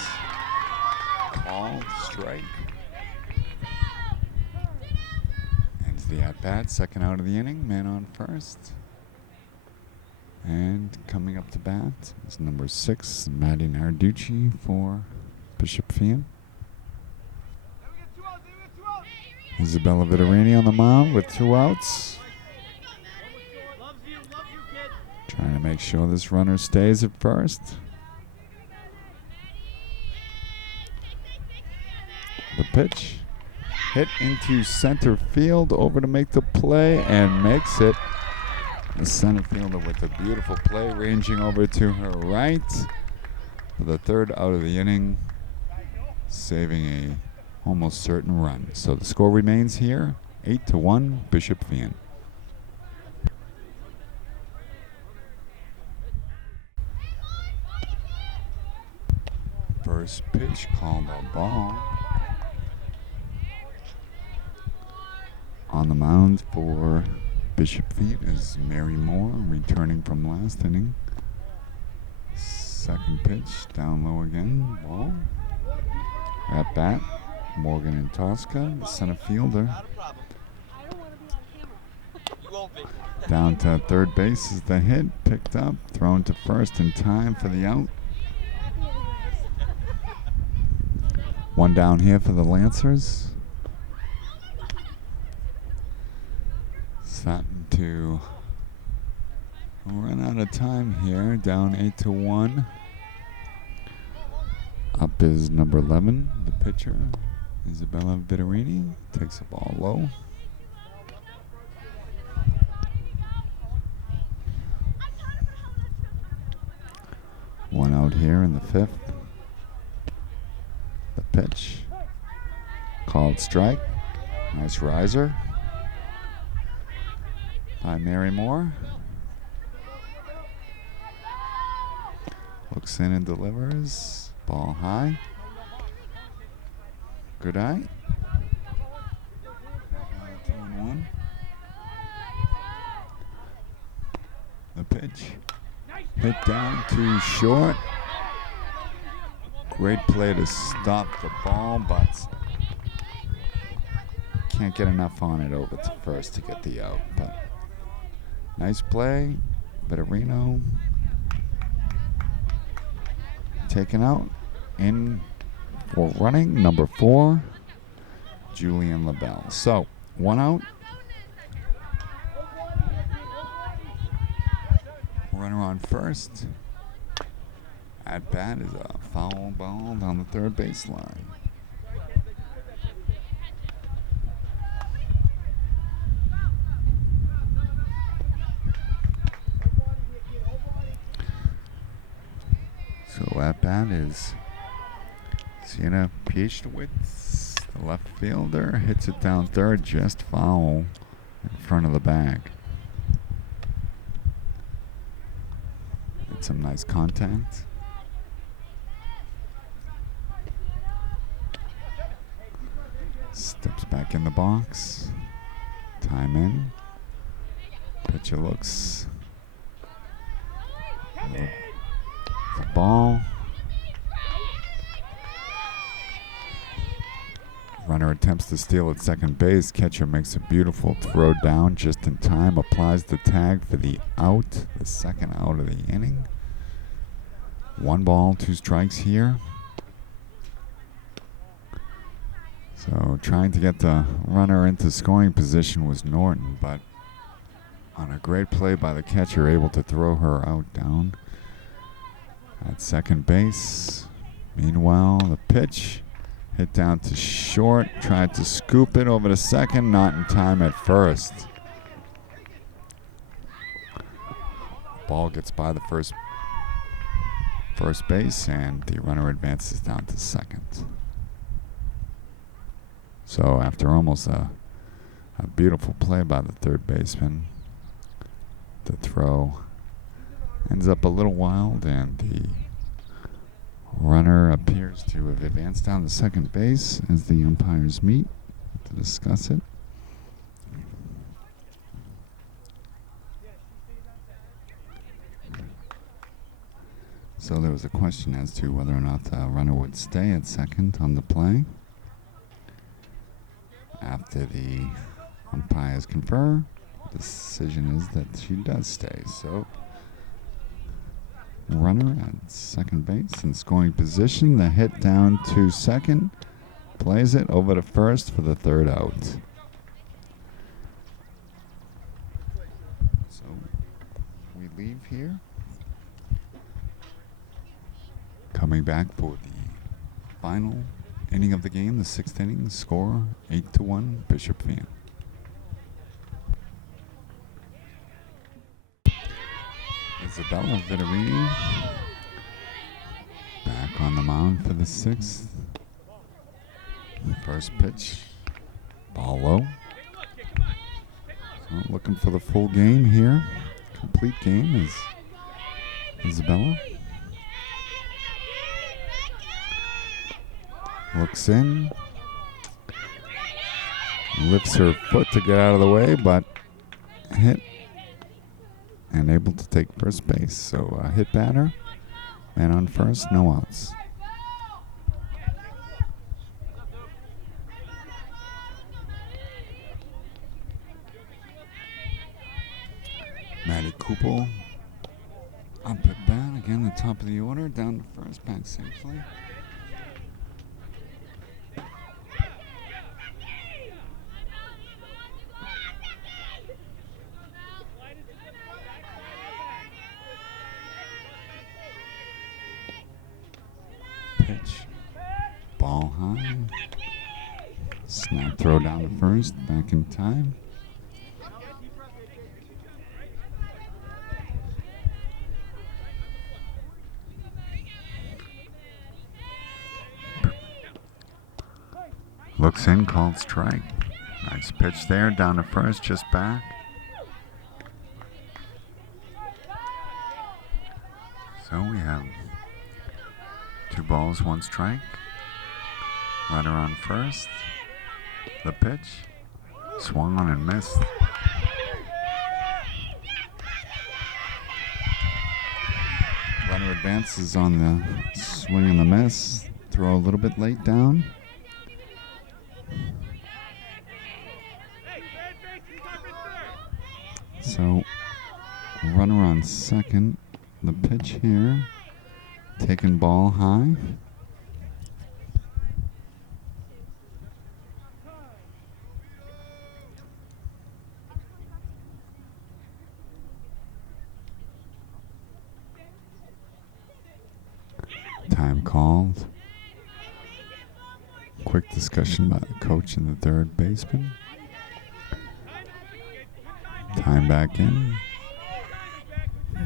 Called strike. Ends the at-bat. Second out of the inning. Man on first. And coming up to bat is number 6, Maddie Narducci for Bishop Feehan. Isabella Vittorini on the mound with 2 outs. Trying to make sure this runner stays at first. The pitch. Hit into center field, over to make the play, and makes it. The center fielder with a beautiful play, ranging over to her right for the 3rd out of the inning, saving a almost certain run. So the score remains here, 8-1, Bishop Feehan. First pitch called a ball. On the mound for Bishop Feehan is Mary Moore, returning from last inning. Second pitch, down low again, ball. At bat, Morgan and Tosca, the center fielder. Down to third base is the hit, picked up, thrown to first in time for the out. 1 down here for the Lancers. Starting to run out of time here. Down 8-1. Up is number 11, the pitcher, Isabella Vittorini. Takes the ball low. One out here in the 5th. The pitch. Called strike. Nice riser by Mary Moore. Looks in and delivers. Ball high. Good eye. 2-1. The pitch. Hit down too short. Great play to stop the ball, but can't get enough on it over to first to get the out. But nice play. Vittorino taken out. In for running, number 4, Julian LaBelle. So, 1 out. Runner on first. At bat is a foul ball down the third baseline. So at bat is Sienna Piechowitz, the left fielder, hits it down third, just foul in front of the bag. Did some nice contact. Steps back in the box. Time in. Pitcher looks. The ball. Runner attempts to steal at second base. Catcher makes a beautiful throw down just in time. Applies the tag for the out. The second out of the inning. 1 ball, 2 strikes here. So trying to get the runner into scoring position was Norton, but on a great play by the catcher, able to throw her out down at second base. Meanwhile, the pitch hit down to short, tried to scoop it over to second, not in time at first. Ball gets by the first base, and the runner advances down to second. So after almost a beautiful play by the third baseman, the throw ends up a little wild, and the runner appears to have advanced down to second base as the umpires meet to discuss it. So there was a question as to whether or not the runner would stay at second on the play. After the umpires confer, the decision is that she does stay. So runner at second base in scoring position. The hit down to second. Plays it over to first for the third out. So we leave here. Coming back for the final inning of the game, the sixth inning. Score 8-1, Bishop Feehan. Isabella Vittorini back on the mound for the sixth. First pitch, ball low. So looking for the full game here. Complete game is Isabella. Looks in. Lifts her foot to get out of the way, but hit. And able to take first base. So hit batter, man on first, no outs. Maddie Kupel up at bat, again the top of the order, down to first, back safely. Pitch. Ball high. Snap throw down to first. Back in time. Looks in, called strike. Nice pitch there. Down to first, just back. So we have 2 balls, 1 strike. Runner on first. The pitch. Swung on and missed. Runner advances on the swing and the miss. Throw a little bit late down. So, runner on second. The pitch here. Taking ball high. Time called. Quick discussion by the coach and the third baseman. Time back in.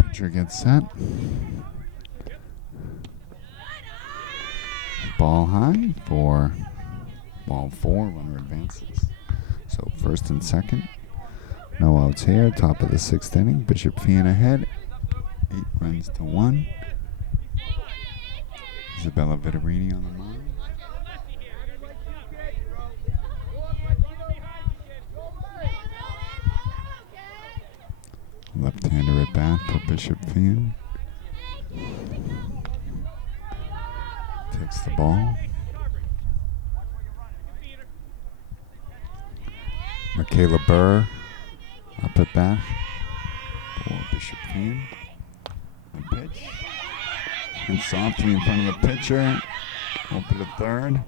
Pitcher gets set. Ball high for ball 4. Runner advances. So first and second. No outs here. Top of the 6th inning. Bishop Feehan ahead. 8 runs to 1. Isabella Vittorini on the mound. Left-hander at bat for Bishop Feehan. Takes the ball. Michaela Burr up at bat for Bishop Feehan. The pitch. And softly in front of the pitcher. Open to third.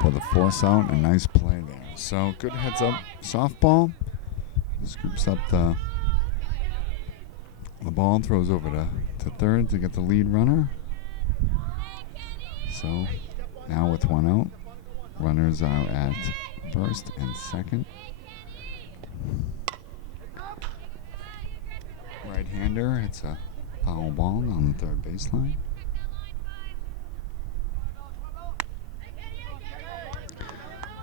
for the force out. A nice play there. So good heads up softball. Scoops up the ball, throws over to third to get the lead runner. So now with one out, runners are at first and second. Right-hander hits a foul ball on the third baseline.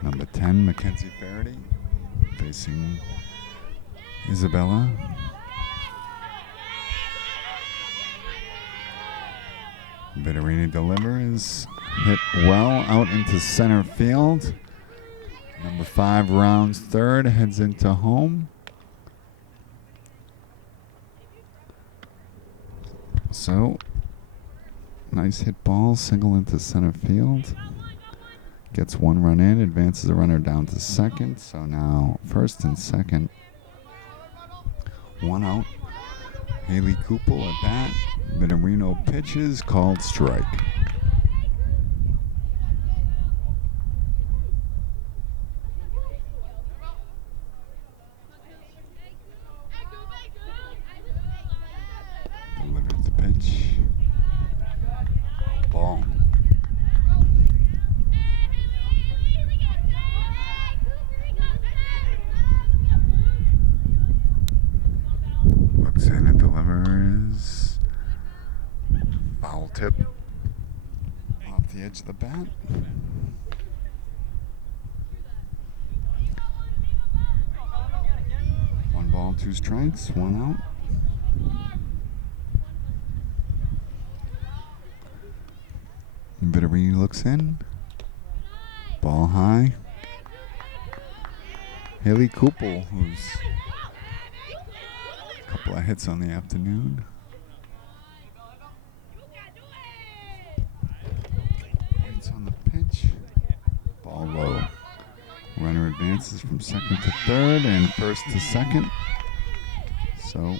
Number 10, Mackenzie Faraday, facing Isabella. Vittorini delivers, hit well out into center field. Number 5 rounds third, heads into home. So, nice hit ball, single into center field. Gets one run in, advances the runner down to second. So now first and second. One out. Haley Cooper at bat. Vittorino pitches, called strike. Delivers the pitch. Ball. Looks in and delivers. Foul tip off the edge of the bat. One ball, two strikes, one out. Vittorini looks in. Ball high. Haley Cooper, who's a couple of hits on the afternoon. Waits on the pitch. Ball low. Runner advances from second to third and first to second. So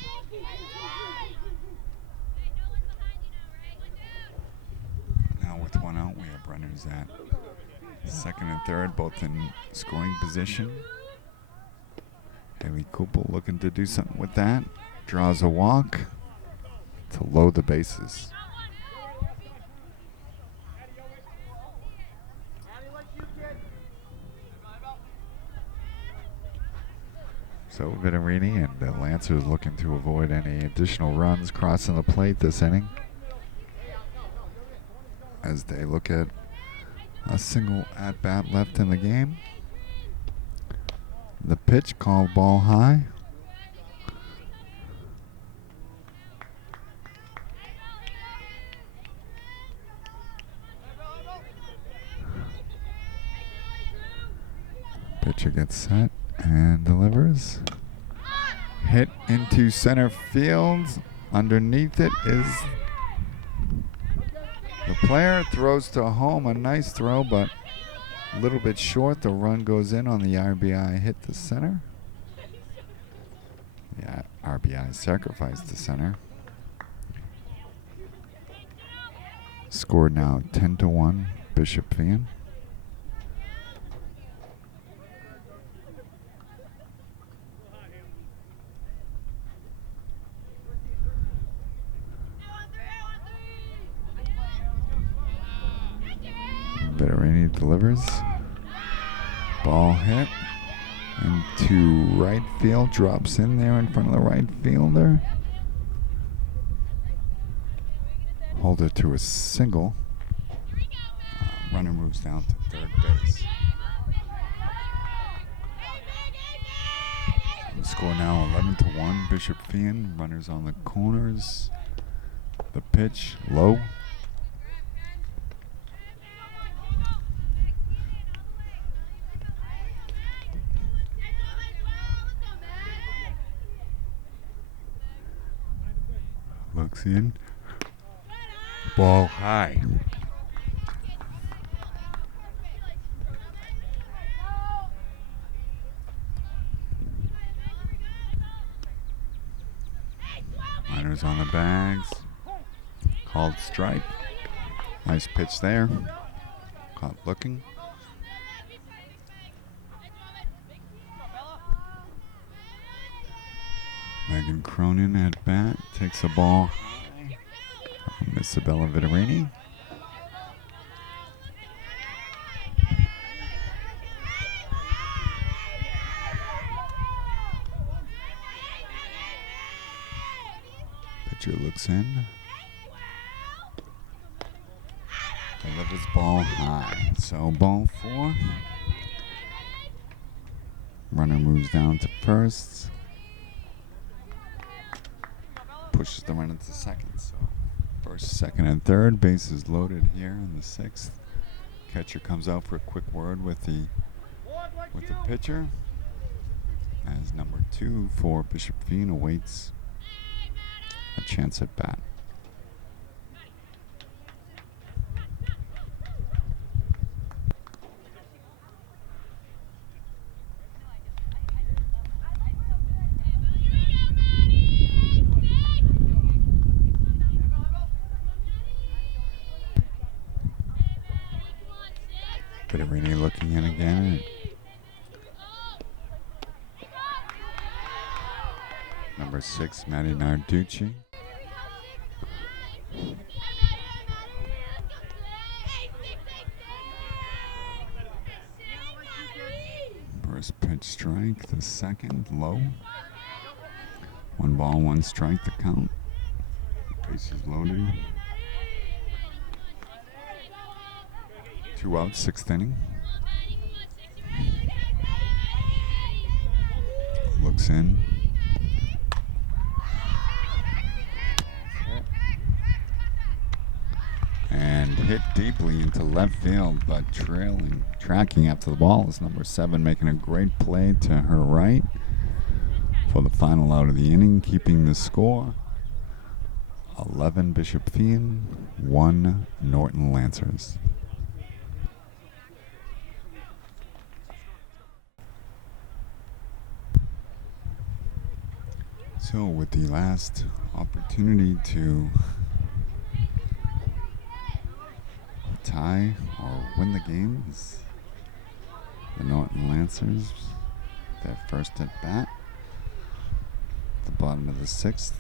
now with one out, we have runners at second and third, both in scoring position. Haley Cooper looking to do something with that. Draws a walk to load the bases. So Vittorini and the Lancers looking to avoid any additional runs crossing the plate this inning, as they look at a single at-bat left in the game. The pitch called ball high. Pitcher gets set and delivers. Hit into center field. Underneath it is the player. Throws to home. A nice throw, but a little bit short. The run goes in on the RBI hit to center. Yeah, RBI sacrificed to center. Scored now 10-1, Bishop Feehan. Vittorini delivers. Ball hit into right field. Drops in there in front of the right fielder. Holder to a single. Runner moves down to third base. The score now 11-1. Bishop Feehan. Runners on the corners. The pitch low. Looks in. Ball high. Runners on the bags. Called strike. Nice pitch there. Caught looking. Megan Cronin at bat takes a ball high from Isabella Viterini. Pitcher looks in. Delivers ball high. So ball 4. Runner moves down to first. Pushes the runner to second. So first, second, and third. Bases loaded here in the 6th. Catcher comes out for a quick word with the pitcher. As number 2 for Bishop Feehan awaits a chance at bat. Viterini looking in again. Number 6, Maddie Narducci. First pitch strike, the second low. 1 ball, 1 strike to count. Bases loaded. 2 outs, 6th inning. Looks in. And hit deeply into left field, but tracking after the ball is number 7, making a great play to her right for the final out of the inning, keeping the score 11 Bishop Feehan, 1 Norton Lancers. So with the last opportunity to tie or win the game, the Norton Lancers, their first at bat, at the bottom of the 6th.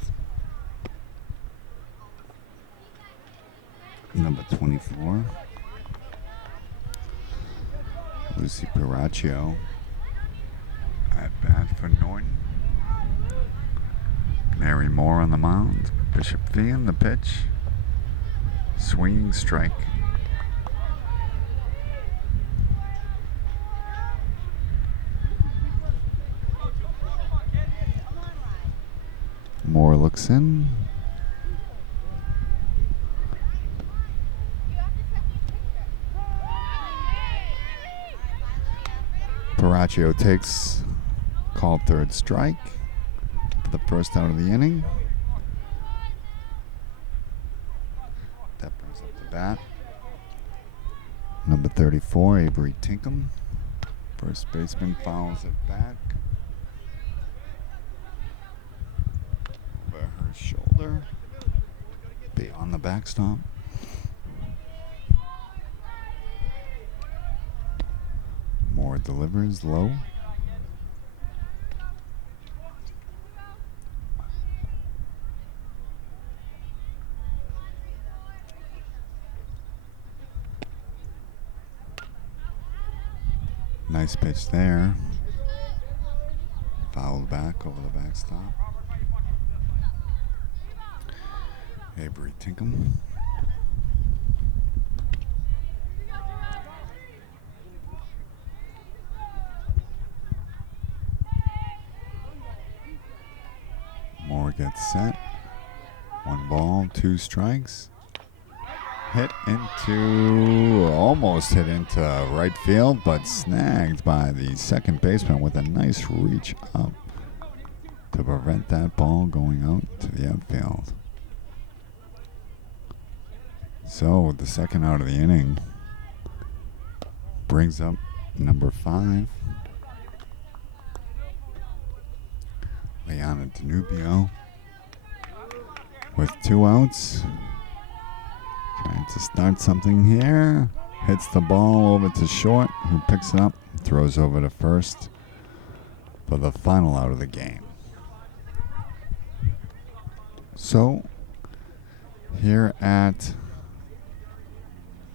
Number 24, Lucy Paracchio at bat for Norton. Mary Moore on the mound. Bishop Feehan, the pitch. Swinging strike. Moore looks in. Paracchio takes called third strike. The first out of the inning. That brings up the bat. Number 34, Avery Tinkham. First baseman fouls it back. Over her shoulder. Beyond the backstop. Moore delivers low. Nice pitch there. Fouled back over the backstop. Avery Tinkham. Moore gets set. 1 ball, 2 strikes. Almost hit into right field, but snagged by the second baseman with a nice reach up to prevent that ball going out to the outfield. So the second out of the inning brings up number 5, Liana Danubio, with 2 outs. Trying to start something here. Hits the ball over to short, who picks it up, throws over to first for the final out of the game. So, here at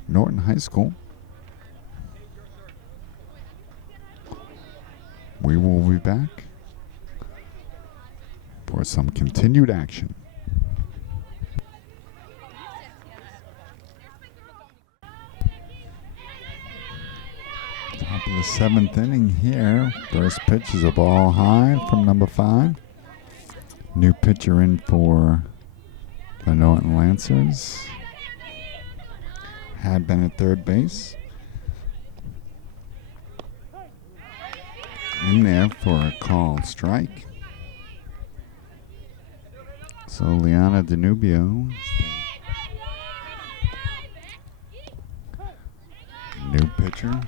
Norton High School, we will be back for some continued action. Top of the 7th inning here. First pitch is a ball high from number 5. New pitcher in for the Norton Lancers. Had been at third base. In there for a called strike. So Liana Danubio, new pitcher.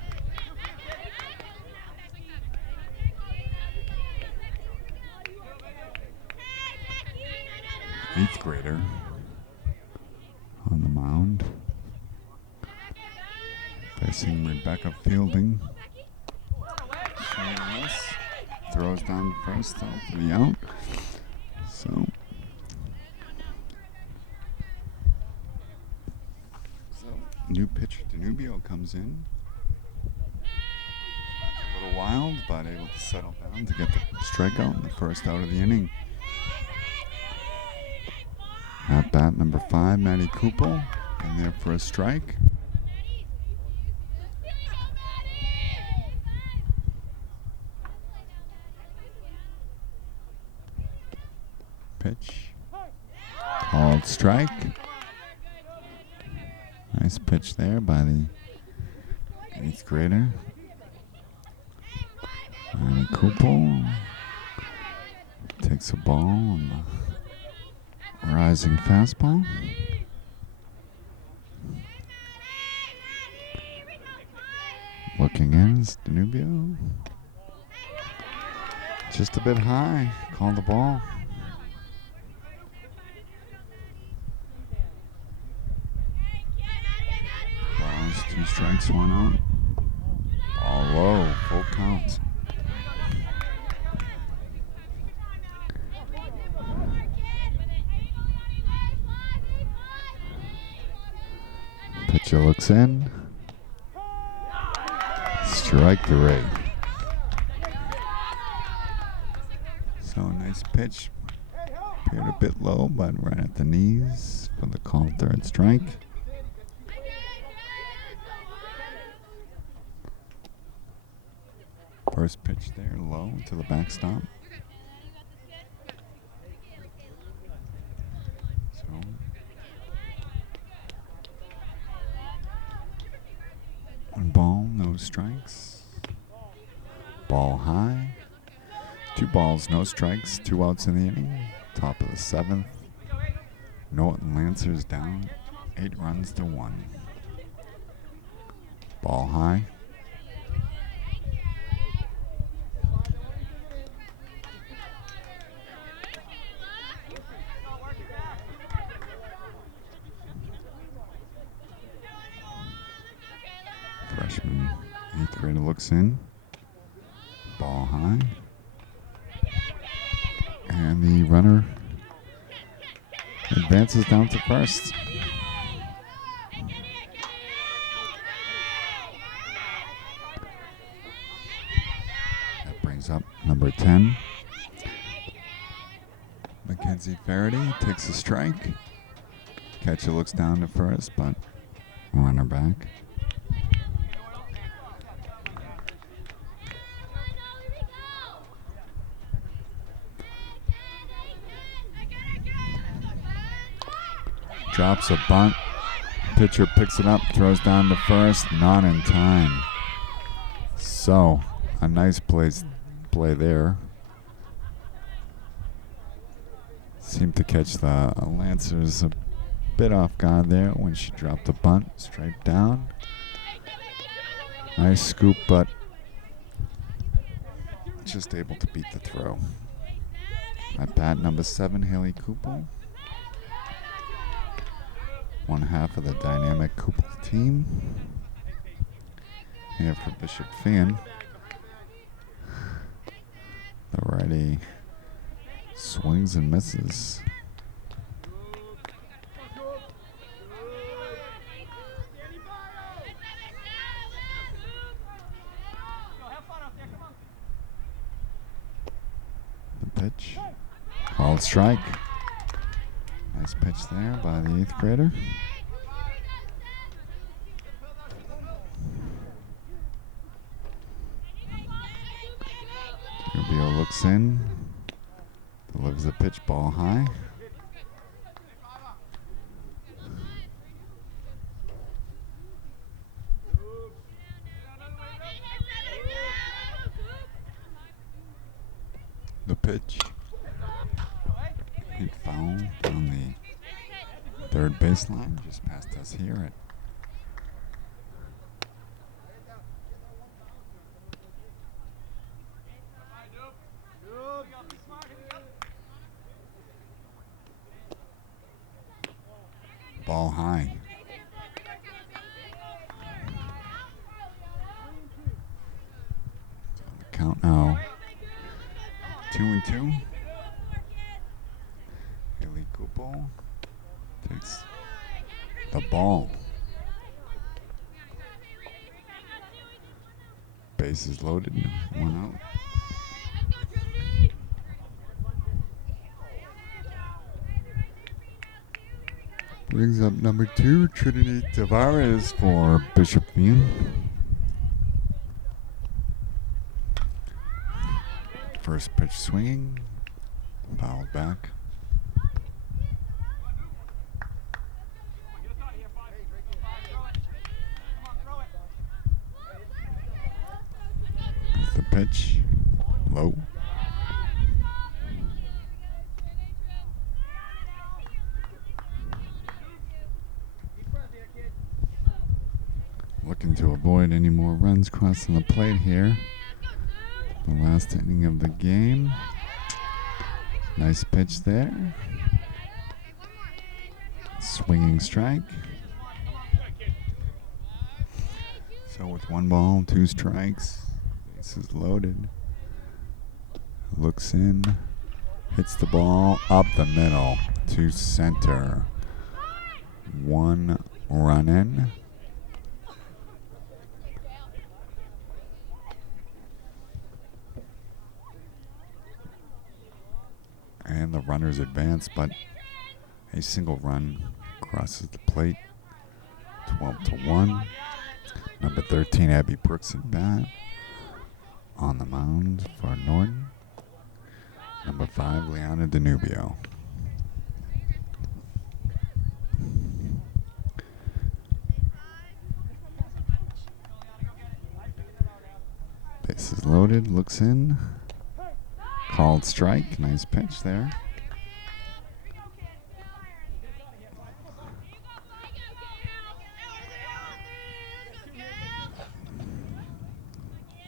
Eighth grader on the mound. Facing Rebecca Fielding. Throws down the first for the out. So new pitcher Danubio comes in. A little wild, but able to settle down to get the strikeout in the first out of the inning. At bat number 5, Maddie Kupel, in there for a strike. Pitch. Called strike. Nice pitch there by the 8th grader. Maddie Kupel takes a ball on the rising fastball. Looking in is Danubio. Just a bit high. Called the ball. Balls, 2 strikes, 1 out. Ball low, full count. Pitcher looks in. Strike 3. So a nice pitch. Appeared a bit low, but right at the knees for the called third strike. First pitch there, low to the backstop. So one ball, no strikes. Ball high. 2 balls, no strikes, 2 outs in the inning. Top of the 7th. Norton Lancers down 8 runs to 1. Ball high. Freshman 8th grader looks in. Ball high. And the runner advances down to first. That brings up number 10. Mackenzie Faraday takes a strike. Catcher looks down to first, but runner back. Drops a bunt. Pitcher picks it up, throws down to first, not in time. So, a nice play there. Seemed to catch the Lancers a bit off guard there when she dropped the bunt straight down. Nice scoop, but just able to beat the throw. At bat number 7, Haley Kupel. One half of the dynamic Kupel team. Here for Bishop Feehan. The righty swings and misses. pitch. Called strike. Nice pitch there by the 8th grader. Rubio looks in. Delivers the pitch, ball high. The pitch. Hit foul on the 3rd baseline, just past us here at ball high. So the count now 2-2. Haley Kupo takes the ball. Bases loaded, 1 out. Brings up number 2, Trinity Tavares for Bishop Feehan. First pitch swinging, fouled back. The pitch, low. Looking to avoid any more runs crossing the plate here. The last inning of the game. Nice pitch there. Swinging strike. So with 1 ball, 2 strikes, bases loaded. Looks in, hits the ball up the middle to center. 1 run in. And the runners advance, but a single run crosses the plate. 12-1. Number 13, Abby Brooks at bat. On the mound for Norton. Number 5, Liana Danubio. Bases loaded, looks in. Called strike, nice pitch there.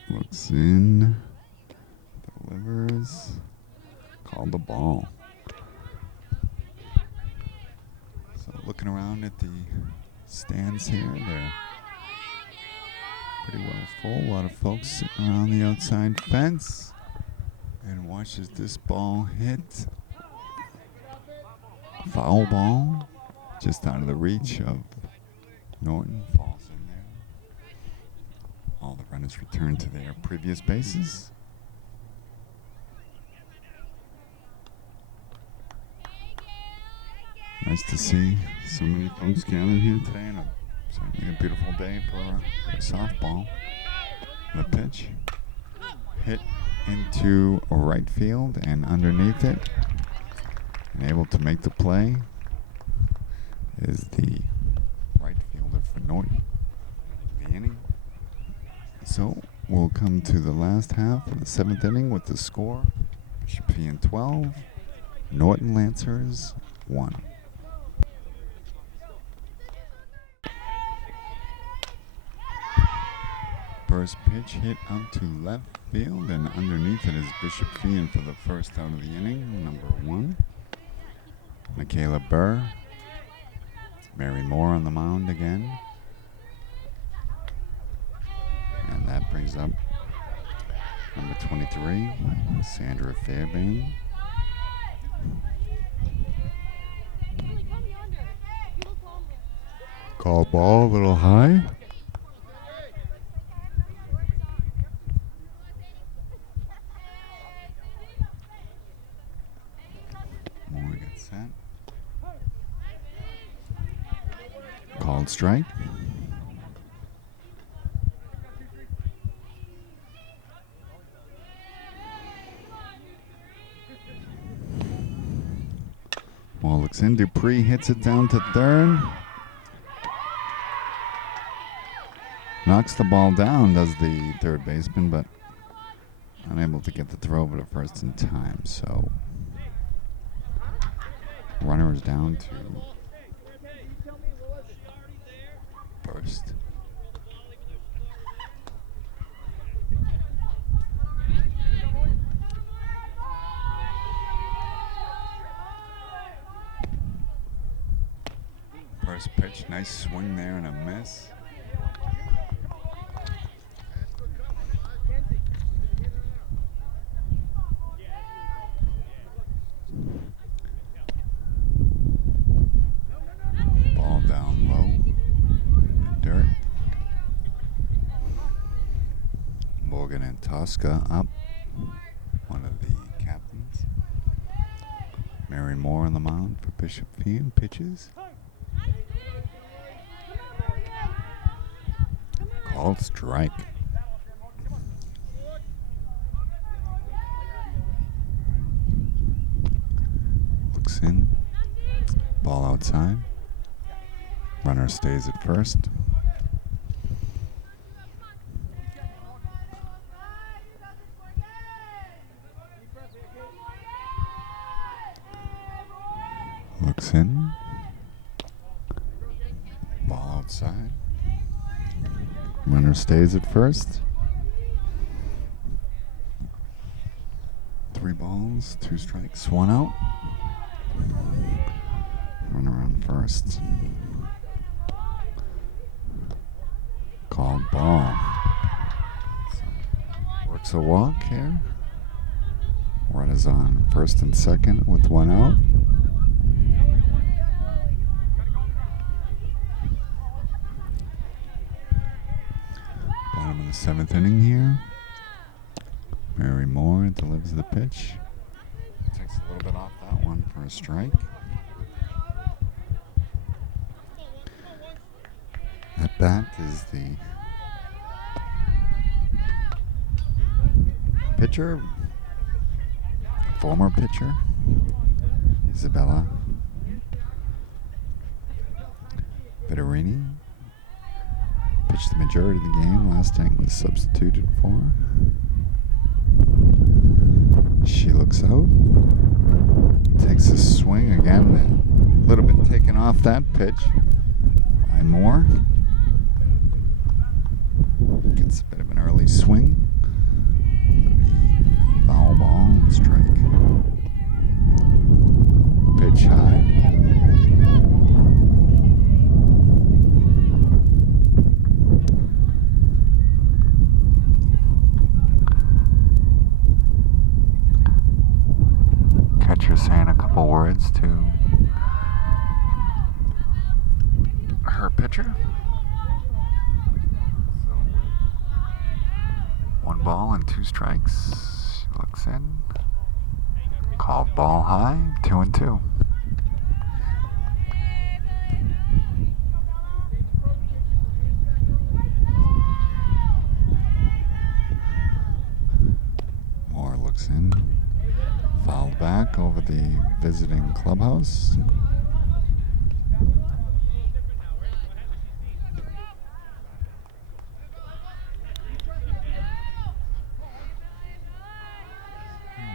Looks in, delivers, called the ball. So looking around at the stands here, they're pretty well full. A lot of folks sitting around the outside fence. And watches this ball hit. Foul ball, just out of the reach of Norton. Falls in there. All the runners return to their previous bases. Nice to see so many folks gathered here today, and certainly a beautiful day for softball. The pitch hit into right field and underneath it, and able to make the play is the right fielder for Norton. The inning. So we'll come to the last half of the 7th inning with the score: Bishop Feehan 12, Norton Lancers 1. First pitch hit out to left field, and underneath it is Bishop Feehan for the first out of the inning, number 1. Michaela Burr. Mary Moore on the mound again. And that brings up number 23, Sandra Fairbairn. Call ball a little high. that. Called strike. Ball looks in. Dupree hits it down to third. Knocks the ball down, does the third baseman, but unable to get the throw over to first in time. So runner is down to first. First pitch, nice swing there and a miss. Ball down low in the dirt. Morgan and Tosca up, one of the captains. Mary Moore on the mound for Bishop Feehan. Pitches. Called strike. Looks in. Ball outside. Runner stays at first. Looks in. Ball outside. Runner stays at first. 3 balls, 2 strikes, 1 out. Runner on first. Called ball. So works a walk here. Runners on first and second with 1 out. Bottom of the 7th inning here. Mary Moore delivers the pitch. Takes a little bit off that one for a strike. At bat is the pitcher, former pitcher, Isabella Vittorini. Pitched the majority of the game. Last inning was substituted for. She looks out. Takes a swing again. A little bit taken off that pitch by Moore. Gets a bit of an early swing. Foul ball and strike. Pitch high. Catcher saying a couple words to her pitcher. So 1 ball and 2 strikes. She looks in. Called ball high, 2-2. Moore looks in. Fouled back over the visiting clubhouse.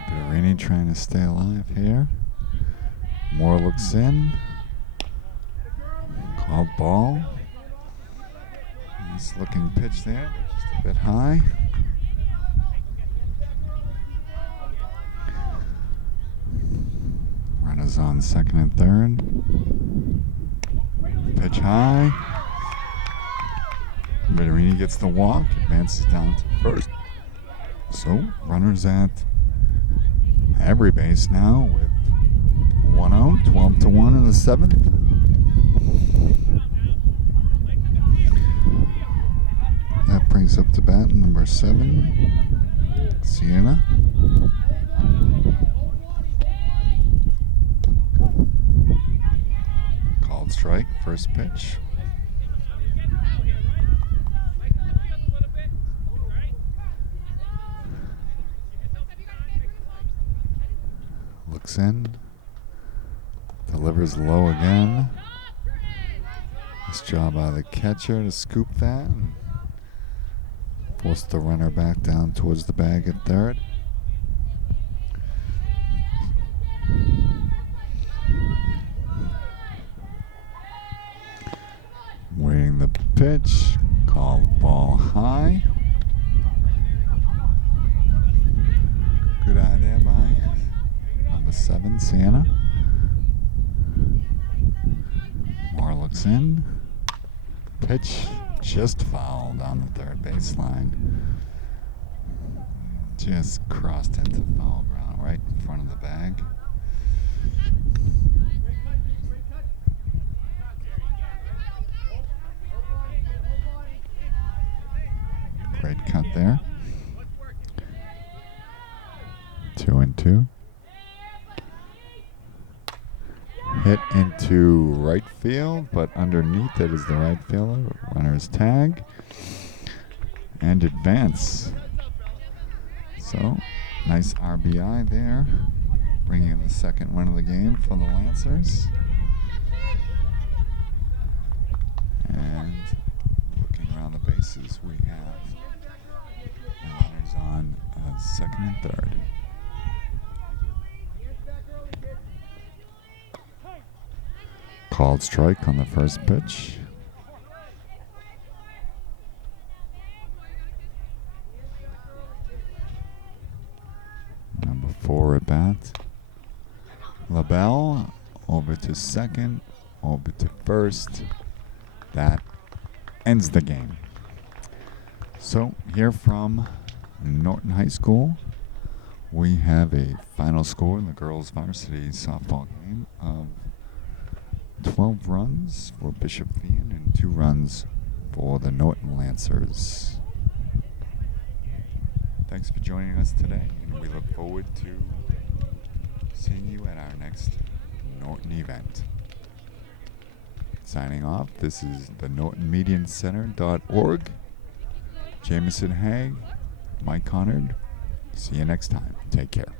Vittorini trying to stay alive here. Moore looks in. Called ball. Nice looking pitch there, but just a bit high. Runners on second and third. Pitch high. Vittorini gets the walk, advances down to first. So runners at every base now with 1 out, 12-1 in the 7th. That brings up to bat number 7, Sienna. strike, first pitch. Looks in. Delivers low again. Nice job by the catcher to scoop that and force the runner back down towards the bag at third. Waiting the pitch. Called ball high. Good eye there by number 7, Sienna. Moore looks in. Pitch just fouled on the third baseline. Just crossed into foul ground right in front of the bag. Great cut there. 2-2. Hit into right field, but underneath it is the right fielder. Runner's tag. And advance. So, nice RBI there. Bringing in the second win of the game for the Lancers. And looking around the bases, we have runners on second and third. Called strike on the first pitch. Number 4 at bat. LaBelle over to second, over to first. That ends the game. So here from Norton High School, we have a final score in the girls' varsity softball game of 12 runs for Bishop Feehan and 2 runs for the Norton Lancers. Thanks for joining us today, and we look forward to seeing you at our next Norton event. Signing off, this is the NortonMedianCenter.org. Jameson Haig, Mike Conard. See you next time. Take care.